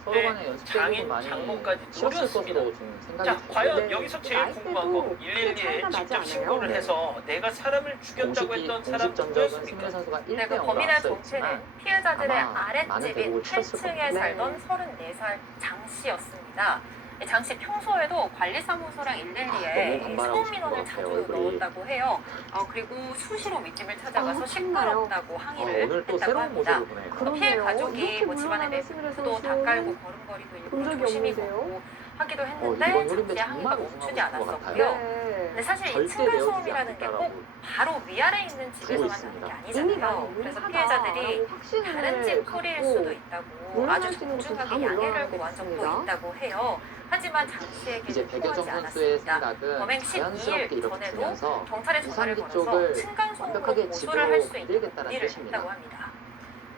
서로 간의 60대 연습 장인 때문에 많이 장모까지 치렀을 노렸습니다. 것으로 좀 생각이 자, 들어요. 과연 네, 여기서 제일 나이대도 궁금한 건 크게 차이가 112에 나지 직접 않아요. 신고를 네. 해서 내가 사람을 죽였다고 했던 사람 공식 전적은 스미레 누구였습니까? 선수가 네, 1대 그 0으로 범인의 앞서 정체는 있지만 피해자들의 아마 많은 아랫집인 대국을 치렀을 8층에 겁니다. 살던 34살 장 씨였습니다. 장 씨 평소에도 관리사무소랑 112에 너무 반발하고 소음 싶은 민원을 것 같아요, 자주 얼굴이. 넣었다고 해요. 그리고 수시로 윗집을 찾아가서 정말요? 시끄럽다고 항의를 오늘 또 했다고 새로운 합니다. 모습을 보네요. 또 피해 그러네요. 가족이 이렇게 뭐 집안의 물러나는 스미레 내부도 다 깔고 선수는 걸음걸이도 본 일부러 적이 조심히 없는데요. 걷고 하기도 이번 했는데 흐름도 장씨의 항의가 정말 멈추지 우승하고 있을 것 않았었고요. 같아요. 근데 사실 이 절대 층간 내어주지 소음이라는 게 꼭 않겠다라고 바로 위아래 있는 집에서만 나는 있습니다. 게 이미 많이 아니잖아요. 그래서 무리하다라고 피해자들이 확신을 다른 집 소리일 갖고 수도 있다고 물러날 아주 수 있는 곳은 다 정중하게 양해를 물러나는 것 구한 적도 같습니다. 있다고 해요. 하지만 장 이제 씨에게는 백여정 통하지 선수의 않았습니다. 생각은 범행 자연스럽게 12일 이렇게 전에도 주면서 경찰에 전화를 우상기 걸어서 쪽을 층간 소음으로 완벽하게 고소를 할 수 집으로 있는 빌리겠다는 문의를 뜻입니다. 했다고 합니다.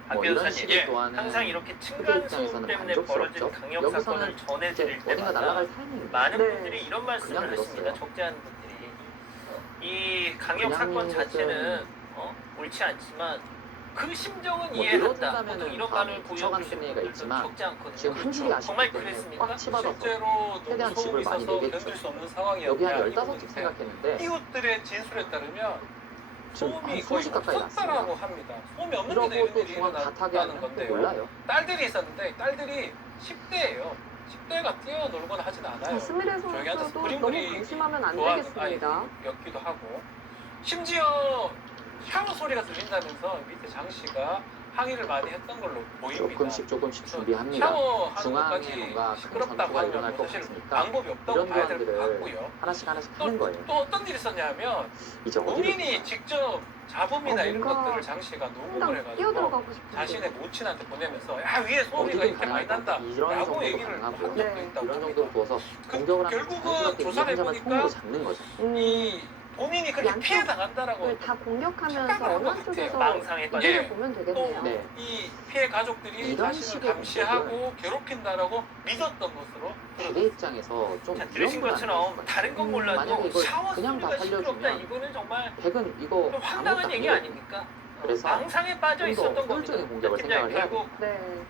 박 뭐 이런 변호사님, 식의 예, 교환은 항상 이렇게 그들 층간 소음 입장에서는 때문에 벌어진 만족스럽죠. 강력 여기서는 사건을 전해드릴 이제 어딘가 때마다 날아갈 타이밍인데 많은 네. 분들이 이런 말씀을 그냥 하십니다. 들었어요. 적지 않은 분들이 이 강력 그냥 사건 것은 자체는 옳지 않지만 그 심정은 뭐 이해한다. 늘어진다면은 보통 이런 다 말을 붙여가는 보여주시는 심리가 분들도 있지만 적지 않거든요. 지금 한줄이 아쉽기 정말 때문에 그랬습니까? 꽉 집어서 실제로 최대한 너무 집을 소음이 많이 있어서 내겠죠. 견딜 수 없는 여기 상황이었냐 한 이 15집 부분인데 생각했는데 이웃들의 진술에 따르면 지금 소음이 한 거의 20집 가까이 없었다라고 났습니다. 합니다. 소음이 없는데도 이러고 이런 또 일이 중앙 다 타게 일어났다는 하면 또 건데요. 몰라요. 딸들이 있었는데 딸들이 10대예요. 10대가 뛰어놀거나 하진 않아요. 자, 스미레 저희한테 선수도 그림 너무 그리기 방심하면 안 좋아하는 되겠습니다. 아이였기도 하고 심지어 샤워 소리가 들린다면서 밑에 장 씨가 항의를 많이 했던 걸로 보입니다. 조금씩 준비합니다. 샤워하는 중앙에 것까지 뭔가 큰 시끄럽다고 전투가 일어날 하면 것 사실 같으니까 방법이 없다고 이런 봐야 될 것 교환들을 같고요. 하나씩 하는 거예요. 또 어떤 일이 있었냐면 이제 어디로 본인이 직접 잡음이나 이런 뭔가 것들을 장 씨가 녹음을 한강 해가지고 뛰어들어가고 싶은데. 자신의 모친한테 보내면서 야 위에 소음이가 어디든 이렇게 많이 가능할 것 같아요. 이런 난다라고 정도도 얘기를 한 가능하고요. 적도 네. 있다고 이런 합니다. 정도로 두어서 공격을 하면 결국은 자연스럽게 이 조사를 혼자만 해보니까 통으로 잡는 거죠. 이 본인이 그렇게 피해 당한다라고 다 공격하면서 어느 한쪽에서 망상에 이득을 보면 되겠네요. 네. 이 피해 가족들이 이런 자신을 식의 감시하고 괴롭힌다라고 믿었던 것으로 대개 입장에서 좀 자, 들으신 것처럼 다른 건 몰라도 만약에 이걸 샤워 그냥 다 소리가 시끄럽다. 살려주면 이거는 정말 백은 이거 좀 황당한 아무것도 얘기 안 아닙니까? 그래서 망상에 빠져 좀 더 있었던 겁니다. 효율적인 공격을 팀장님, 생각을 해야 결국 네.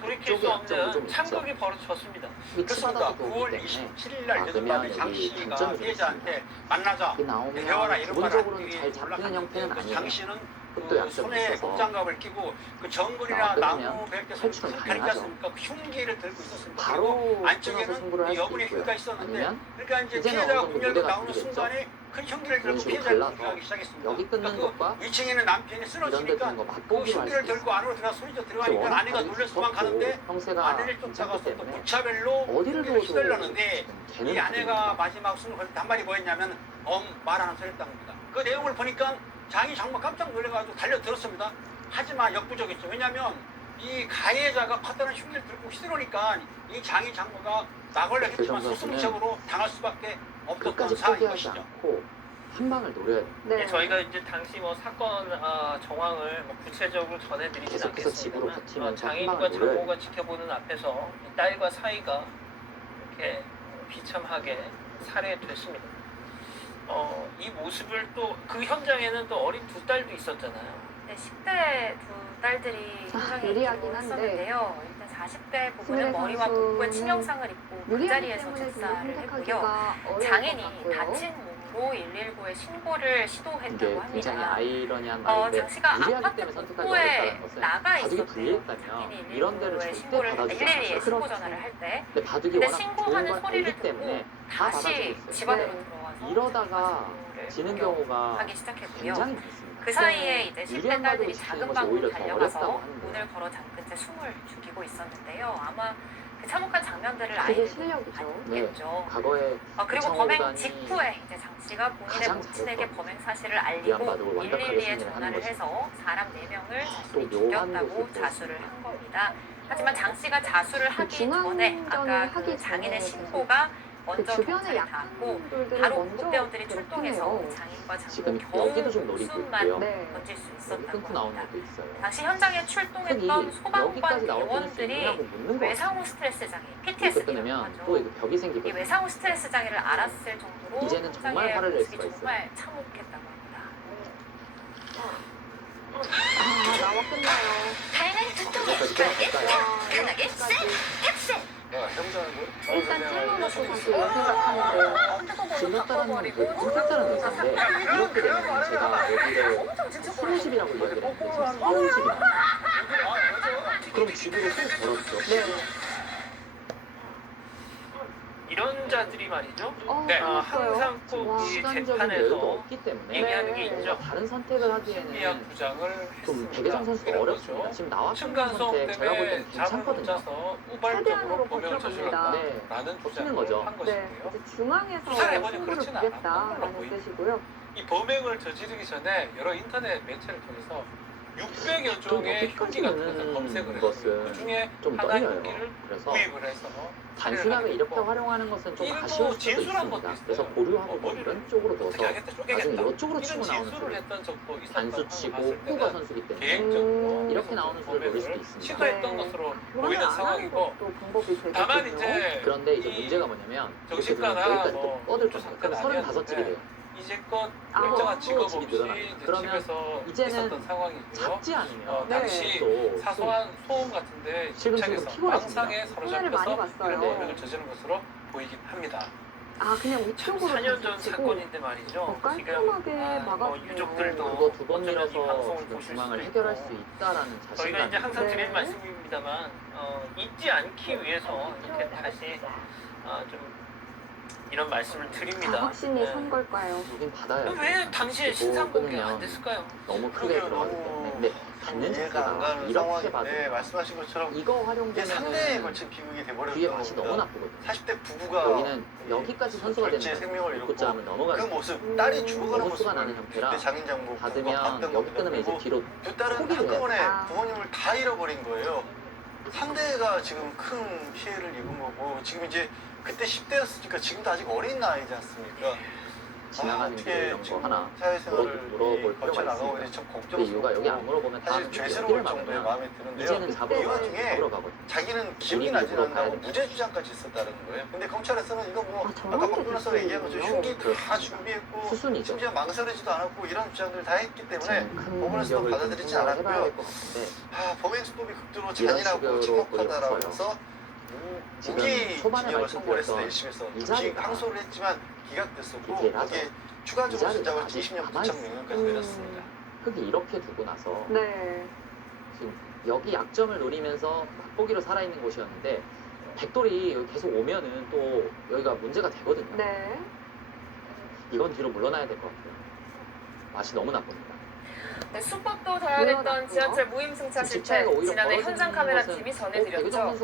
돌이킬 수 이쪽에 약점도 좀 없는 있죠. 참극이 벌어졌습니다. 위치마다 그렇습니다. 또 9월 오기 때문에 27일 날 그러면 여전히 여기 장 씨가 단점이 좀 피해자한테 만나자 이게 나오면 대화라 이런 말을 기본적으로는 잘 잡히는 형태는 장 아니에요. 씨는 그것도 약점이 손에 있어서 복장갑을 끼고 그 정글이나 그러면 나무 벨트 탈출은 가리지 가능하죠. 않습니까? 그 흉기를 들고 있었습니다. 바로 그리고 끊어서 안쪽에는 승부를 할 수도 여분의 있고요. 흉기가 있었는데 아니면 그러니까 이제 이제는 피해자가 어느 정도 문 열고 무게가 나오는 들겠죠. 순간에 큰 흉기를 그런 들고 식으로 피해자를 갈라서 공격하기 시작했습니다. 여기 끊는 것과 위층에는 남편이 이런 데 쓰러지니까 드는 거 그 맛보기로 할 흉기를 수 들고 있어요. 안으로 들어가 소리져 들어가니까 워낙 아내가 다리 놀래서 좁고 도망가는데 형세가 아내를 쫓아가서 또 때문에 무차별로 어디를 흉기를 둬도 휘둘렀는데 되는 이 아내가 마지막 숨을 걸 때 한 말이 뭐였냐면 말 하나 소리했다는 겁니다. 그 내용을 보니까 장이 정말 깜짝 놀래가지고 달려들었습니다. 하지만 역부족이죠. 왜냐하면 이 가해자가 커다란 흉기를 들고 휘두르니까 이 장이 장모가 나걸려 했지만 소승적으로 당할 수밖에 없었던 끝까지 사안인 포기하지 것이죠. 않고 한 방을 노려야 돼요. 네. 저희가 이제 당시 뭐 사건 정황을 뭐 구체적으로 전해드리진 계속해서 집으로 않겠습니다만 버티면서 한 장인과 방을 노려야 장모가 지켜보는 앞에서 이 딸과 사이가 이렇게 비참하게 살해됐습니다. 이 모습을 또 그 현장에는 또 어린 두 딸도 있었잖아요. 네, 10대 두 딸들이 현장에 유리하긴 있기도 한데 했었는데요. 일단 40대 부부는 스미레 머리와 선수는 복부에 치명상을 입고 그 유리하기 자리에서 때문에 좀 즉사를 했고요. 선택하기가 어려울 장인이 것 같고요. 다친 몸으로 119에 신고를 이게 시도했다고 굉장히 합니다. 아이러니한 말인데 장 씨가 유리하기 아파트 때문에 선택하기 복도에 어렵다는 것은 나가 바둑이 있었대요. 불리했다면 장인이 이런 데를 119에 절대 신고를 받아주지 112에 않았어요. 신고 그렇죠. 전화를 할 때 근데 바둑이 근데 워낙 좋은 신고하는 걸 소리를 알기 듣고 때문에 다 다시 받아주고 집 있어요. 안으로 네. 들어와서 이러다가 지는 경우가 하기 시작했고요. 굉장히 많습니다. 그 사이에 이제 10대 유리한 딸들이 바둑을 지키는 작은 것이 방으로 오히려 더 달려가서 어렵다고 하는데요. 문을 걸어 잠근 채 숨을 죽이고 있었는데요. 아마 그 참혹한 장면들을 그게 아이들이 실력이죠. 네, 봤겠죠. 과거에 그리고 이창호 범행 구단이 직후에 이제 장 씨가 본인의 가장 모친에게 잘했던 범행 사실을 위안 알리고 바둑을 완벽하게 112에 승리를 하는 전화를 거죠. 해서 사람 4명을 자신이 또 묘한 죽였다고 모습을 자수를 한 겁니다. 하지만 장 씨가 자수를 하기 전에 중앙전을 아까 하기 그 장인의 전에 신고가 그 먼저 주변에 경찰에 약한 닿았고 분들을 바로 먼저 구급대원들이 출동해서 괴롭히네요. 장인과 지금 장모 여기도 좀 겨우 노리고 목숨만 있고요. 네. 건질 수 여기 있었다고 끊고 나오는 합니다. 것도 있어요. 당시 현장에 흙이 출동했던 소방관 여기까지 나올 수 대원들이 있느냐고 묻는 거 같아요. 외상후 스트레스 장애, 이렇게 PTSD라고 끊으면 또 하죠. 이거 벽이 이 생기거든요. 외상후 스트레스 장애를 알았을 정도로 이제는 정말 현장의 화를 낼 모습이 수가 있어요. 정말 참혹했다고 합니다. 나와 끝나요. 다양한 두통에 여기까지 빠르게 끊어볼까요? 편하게 쎄 캡슐. 일단 찔러놓고 가시고 생각하는데 질렀다는 건 되게 끔찍다는 의사인데 이렇게 되면 제가 여기를 서울집이라고 이야기를 했는데 지금 서울집이다. 그럼 집으로 또 걸었죠. 네. 이런 자들이 말이죠. 네. 항상 꼭 이 시간적인 여유도 재판에서 없기 때문에 얘기하는 게 네. 있죠. 다른 선택을 미약 하기에는 부장을 좀 했습니다. 백혜정 선수가 이런 어렵습니다. 거죠. 지금 나왔던 층간소음 선택 제가 볼 때문에 땐 잠을 못 괜찮거든요. 자서 우발적으로 최대한으로 범행을 버텨봅니다. 네. 저질렀다라는 버티는 주장을 거죠. 한 네. 것인데요. 이제 중앙에서 수사해보니 승부를 그렇지는 않았던 걸로 보겠다라는 보입니다. 뜻이고요. 이 범행을 저지르기 전에 여러 인터넷 매체를 통해서 600여 종의 흉기 같은 것을 검색을 했어요. 것은 그 중에 좀 하나 떨려요. 흉기를 그래서 구입을 해서 단순하게 이렇게 활용을 활용하는 것은 좀 일부 아쉬울 수도 진술한 있습니다. 것도 있어요. 그래서 보류하고 머리를 이런 쪽으로 어떻게 넣어서 하겠다 나중에 쪼개겠다 이쪽으로 치고 이런 나오는 진술을 수를 했던 적도 있었다고 단수 치고 봤을 때는 후가 선수기 때문에 개인적으로 이렇게 나오는 수를 노릴 수도 범행을 있습니다. 시도했던 네. 것으로 그러면 보이는 안 하는 상황이고 것도 방법이 되겠군요. 다만 이제 그런데 이제 이 문제가 뭐냐면 이렇게 되면 정신과나 여기까지 뭐 또 뻗을 조 겁니다. 상태는 그럼 아니었는데 35집이 돼요. 이제껏 아, 일정한 또 직업 집이 없이 늘어납니다. 이제 그러면 집에서 이제는 있었던 상황이고요. 잡지 않으면 네. 당시 또 사소한 소음 같은데 지금 집착해서 피곤하십니다. 망상에 손해를 많이 사로잡혀서 봤어요. 이런 범행을 저지른 것으로 보이긴 합니다. 아 그냥 우측으로 4년 전 가시고 사건인데 말이죠. 깔끔하게 막았네요. 유족들도 그거 두 번 어쩌면 이 밀어서 방송을 지금 보실 중앙을 수도 해결할 있고. 수 있다라는 저희가 자신감. 이제 항상 네. 드리는 말씀입니다만 잊지 않기 위해서 이렇게 다시 좀 이런 말씀을 드립니다. 다 확신이 네. 선 걸까요? 여긴 받아요. 왜 당시에 신상 공개가 안 됐을까요? 너무 크게 들어가기 때문에. 근데 받는 이해가 안 자체가 가는 이렇게 상황인데 받으면 말씀하신 것처럼 이거 이게 활용되면 3대에 걸친 비극이 뒤에 돼버렸던 맛이 너무 겁니다. 나쁘거든요. 40대 부부가 여기는 여기까지 선수가 절제 되는 생명을 잃었고 붙자면 그 넘어가요. 모습 딸이 죽어가는 호수가 모습을 나는 형태라 그때 장인 장모 받으면 봤던 여기 겁니다. 끊으면 이제 그리고 뒤로 두 딸은 포기를 해요. 한꺼번에 아. 부모님을 다 잃어버린 거예요. 3대가 지금 큰 피해를 입은 거고 지금 이제 그때 10대였으니까 지금도 아직 어린 나이지 않습니까? 지나가는 길 이런 거 하나 사회생활을 물어볼 거쳐 필요가 나가고 있습니다. 참 그 걱정스럽고 이유가 여기 안 물어보면 사실 다음 죄스러울 여기를 정도의 막으면 마음에 드는데요. 이제는 이 잡으러 와중에 가거든요. 자기는 기억이 우리 나지 집으로 않는다고 가야 됩니다. 무죄 주장까지 있었다는 거예요. 근데 검찰에서는 이거 뭐 저런 아까 게 박근혜 얘기한 것처럼 흉기 다 그렇습니다. 준비했고 수순이죠. 심지어 망설이지도 않았고 이런 주장들을 다 했기 때문에 큰 법원에서도 공격을 받아들이지 생각을 해봐야 않았고요. 될 것 같은데 범행수법이 극도로 이런 잔인하고 식으로 참혹하다라고 보였어요. 해서 지금 무기 초반에 진영을 선고를 했습니다. 말씀드렸던 1심에서 이 자리가 항소를 했지만 기각됐었고 디테일하죠. 거기에 추가적으로 이 진작을 자리가 20년 아직 부착 명령까지 내렸습니다. 흙이 이렇게 두고 나서 네. 지금 여기 약점을 노리면서 맛보기로 살아있는 곳이었는데 백돌이 여기 계속 오면은 또 여기가 문제가 되거든요. 네. 이건 뒤로 물러나야 될 것 같아요. 맛이 너무 나쁩니다. 네, 수법도 다양했던 지하철 무임승차 실태 지난해 현장 카메라 팀이 전해드렸죠.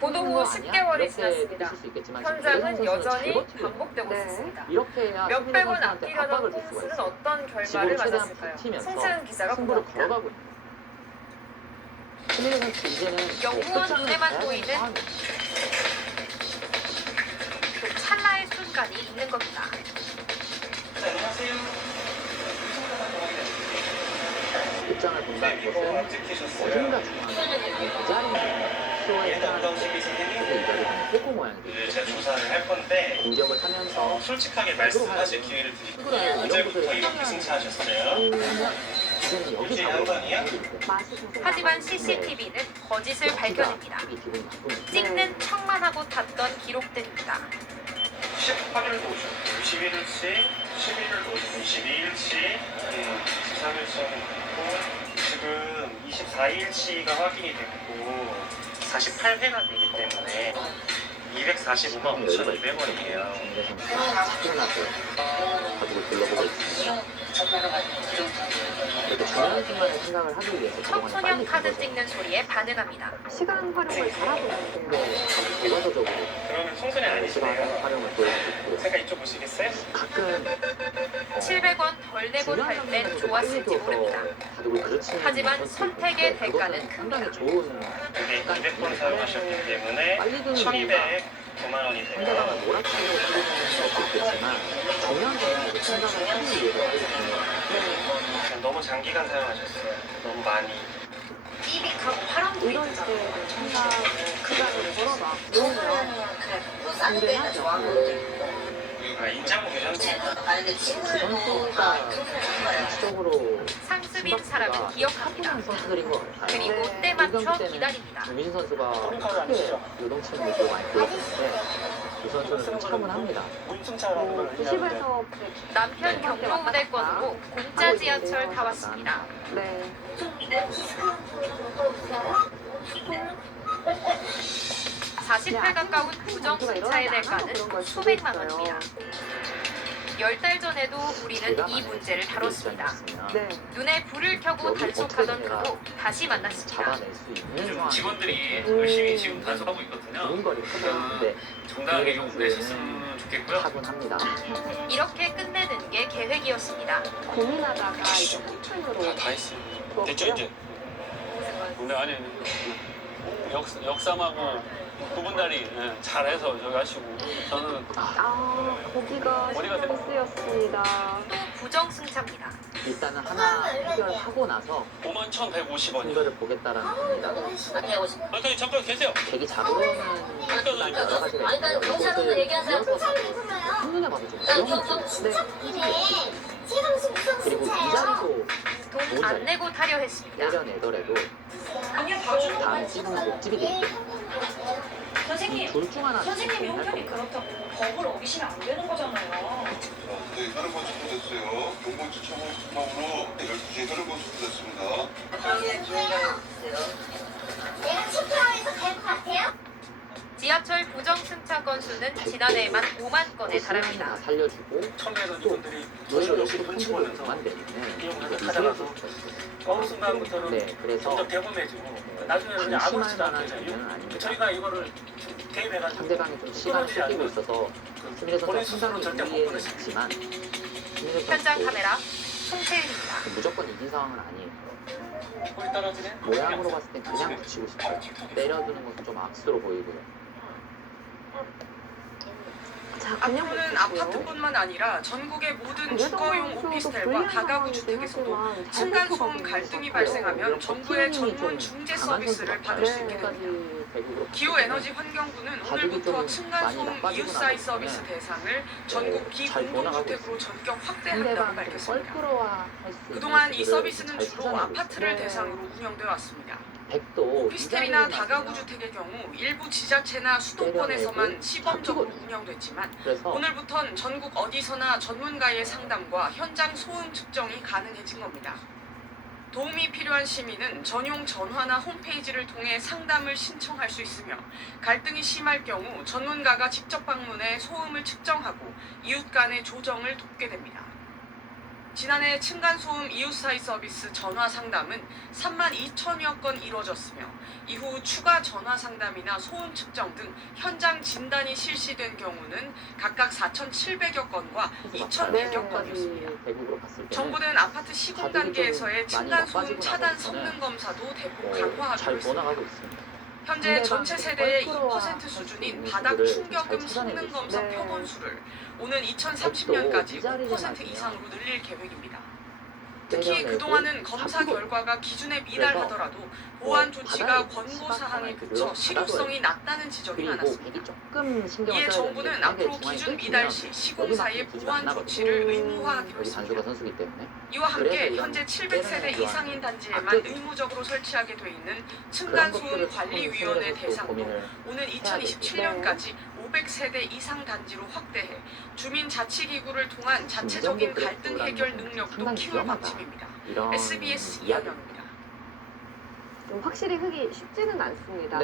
보도 후 10개월이 지났습니다. 현장은 여전히 반복되고 있습니다. 몇백 원 아끼려던 꼼수는 어떤 결말을 맞았을까요? 송채은 기자가 보도합니다. 연구원 눈에만 보이는 그 찰나의 순간이 있는 겁니다. 입장을 본다는 것은 어딘가 중요한 이 자리는 수어에 해당하는 그래서 이 자리는 꼬꼬 모양이 되죠. 제가 조사를 할 건데 공격을 하면서 솔직하게 말씀하실 기회를 드릴게요. 언제부터 이렇게 승차하셨어요? 이제는 여기 이제 잡으러 양반이야? 하지만 CCTV는 거짓을 발견합니다. 찍는 척만 하고 탔던 기록들입니다. 18일도 오셨고 21일치, 11일도 오셨고 22일치, 23일치 있고 지금 24일치가 확인이 됐고 48회가 되기 때문에 245만 5,200원이에요. 시원하게 가지고 둘러보고 있습니다. 이렇게 중요한 순간에 생각을 하기 위해서 청소년 카드 찍는 소리에 반응합니다. 시간 활용을 잘하고 있는데요. 결과적으로 그러면 청소년 시간 아니시네요. 활용을 보여주고 제가 이쪽 보시겠어요? 가끔 700원 덜 내고 탈 땐 좋았을지 모릅니다. 하지만 선택의 대가는 상당히 큽니다. 좋은 이게 200번 사용하셨기 때문에 1,209만 원이 돼요. 상대방을 몰아치려고 하는 것도 있겠지만 중요한 건 생각을 하기 위해서 빨리 주는 거예요. 너무 장기간 사용하셨어요. 너무 많이. 입이 각 파란 불이 이럴 때 뭔가 그간을 걸어놔. 안되하죠. 아, 인장 괜찮지? 선수가 전체적으로 상습인 사람은 기억합니다. 선수들인 것 같아요. 그리고 때 맞춰 기다립니다. 주민 선수가 크게 요동치는 모습을 많이 보였는데 이 선수는 좀 차분합니다. 90에서 100. 남편 경로우대권으로 공짜 지하철 타왔습니다. 네. 40회 가까운 부정승차의 대가는 수백만 원입니다. 10달 전에도 우리는 이 문제를 다뤘습니다. 네. 눈에 불을 켜고 단속하던 그도 다시 만났습니다. 잡아낼 수 있는 요즘 상황이 직원들이 열심히 지금 단속하고 있거든요. 누군가를 찾아오는데 정당하게 좀 내셨으면 좋겠고요. 차분합니다. 이렇게 끝내는 게 계획이었습니다. 고민하다가 이제 한편으로 다 했어요. 됐죠 이제. 근데 아니 역삼하고 구분다리 잘해서 저기 하시고 저는 거기가 머리가 신경 쓰였습니다. 또 부정승차입니다. 일단은 하나 해결하고 나서 51,150원이요. 승부를 보겠다라는 겁니다. 아니 잠깐 계세요. 계기 잡으려는 수단이 여러 가지가 있는데요. 이것을 이어서 한눈에 봐도 좀 위험하죠. 그리고 이 자리도 돈 안 내고 타려 했습니다. 때려내더라도 다음 집은 목집이 되기 때문에 선생님, 둘중 하나 선생님 할 형편이 겁니다. 그렇다고 법을 어기시면 안 되는 거잖아요. 네, 혈흔건 접수됐어요. 용건치 처분 수법으로 12시에 혈흔건 접수됐습니다. 내가 치과에서 갈 것 같아요? 지하철 부정승차 건수는 지난해에만 5만 건에 달합니다. 살려주고 처음에는 이분들이 노예로 열심히 역시 훔치고 편집을 하면서 그만 되는데 이용을 찾아가서 어느 순간부터는 네, 그래서 점점 대범해지고 나중에는 그냥 아무렇지도 않게 방심할 돼요. 만한 아닙니다. 저희가 이거를 대입해가지고 상대방이 좀 시간을 뺏기고 있어서 수민의 선수가 상당히 유리에는 있지만 수민의 현장 선수 카메라 송채윤입니다. 무조건 이긴 상황은 아니에요. 거기 떨어지네. 모양으로 봤을 땐 그냥 붙이고 싶어요. 때려주는 것도 좀 악수로 보이고요. 앞으로는 아파트뿐만 아니라 전국의 모든 주거용 오피스텔과 다가구 주택에서도 층간소음 갈등이 발생하면 정부의 전문 중재 서비스를 받을 수 있게 됩니다. 기후에너지환경부는 오늘부터 층간소음 이웃사이 서비스 대상을 전국 비공동주택으로 전격 확대한다고 밝혔습니다. 그동안 이 서비스는 주로 아파트를 대상으로 운영되어 왔습니다. 오피스텔이나 다가구 주택의 경우 일부 지자체나 수도권에서만 시범적으로 운영됐지만 오늘부턴 전국 어디서나 전문가의 상담과 현장 소음 측정이 가능해진 겁니다. 도움이 필요한 시민은 전용 전화나 홈페이지를 통해 상담을 신청할 수 있으며 갈등이 심할 경우 전문가가 직접 방문해 소음을 측정하고 이웃 간의 조정을 돕게 됩니다. 지난해 층간소음 이웃사이 서비스 전화 상담은 32,000여 건 이루어졌으며 이후 추가 전화 상담이나 소음 측정 등 현장 진단이 실시된 경우는 각각 4,700여 건과 2,100여 건이었습니다. 정부는 아파트 시공 단계에서의 층간소음 차단 성능 검사도 대폭 강화하기로 했습니다. 현재 전체 세대의 2% 수준인 바닥 충격음 성능 검사 표본 수를 오는 2030년까지 5% 이상으로 늘릴 계획입니다. 특히 그동안은 검사 결과가 기준에 미달하더라도 보완 조치가 권고 사항에 그쳐 실효성이 낮다는 지적이 많았습니다. 이에 정부는 앞으로 기준 미달 시 시공사의 보완 조치를 의무화하기로 했습니다. 이와 함께 현재 700세대 이상인 단지에만 의무적으로 설치하게 돼 있는 층간소음 관리위원회 대상도 오는 2027년까지 500세대 이상 단지로 확대해 주민자치기구를 통한 자체적인 갈등 해결 능력도 키울 방침입니다. SBS 이현영입니다. 확실히 흙이 쉽지는 않습니다.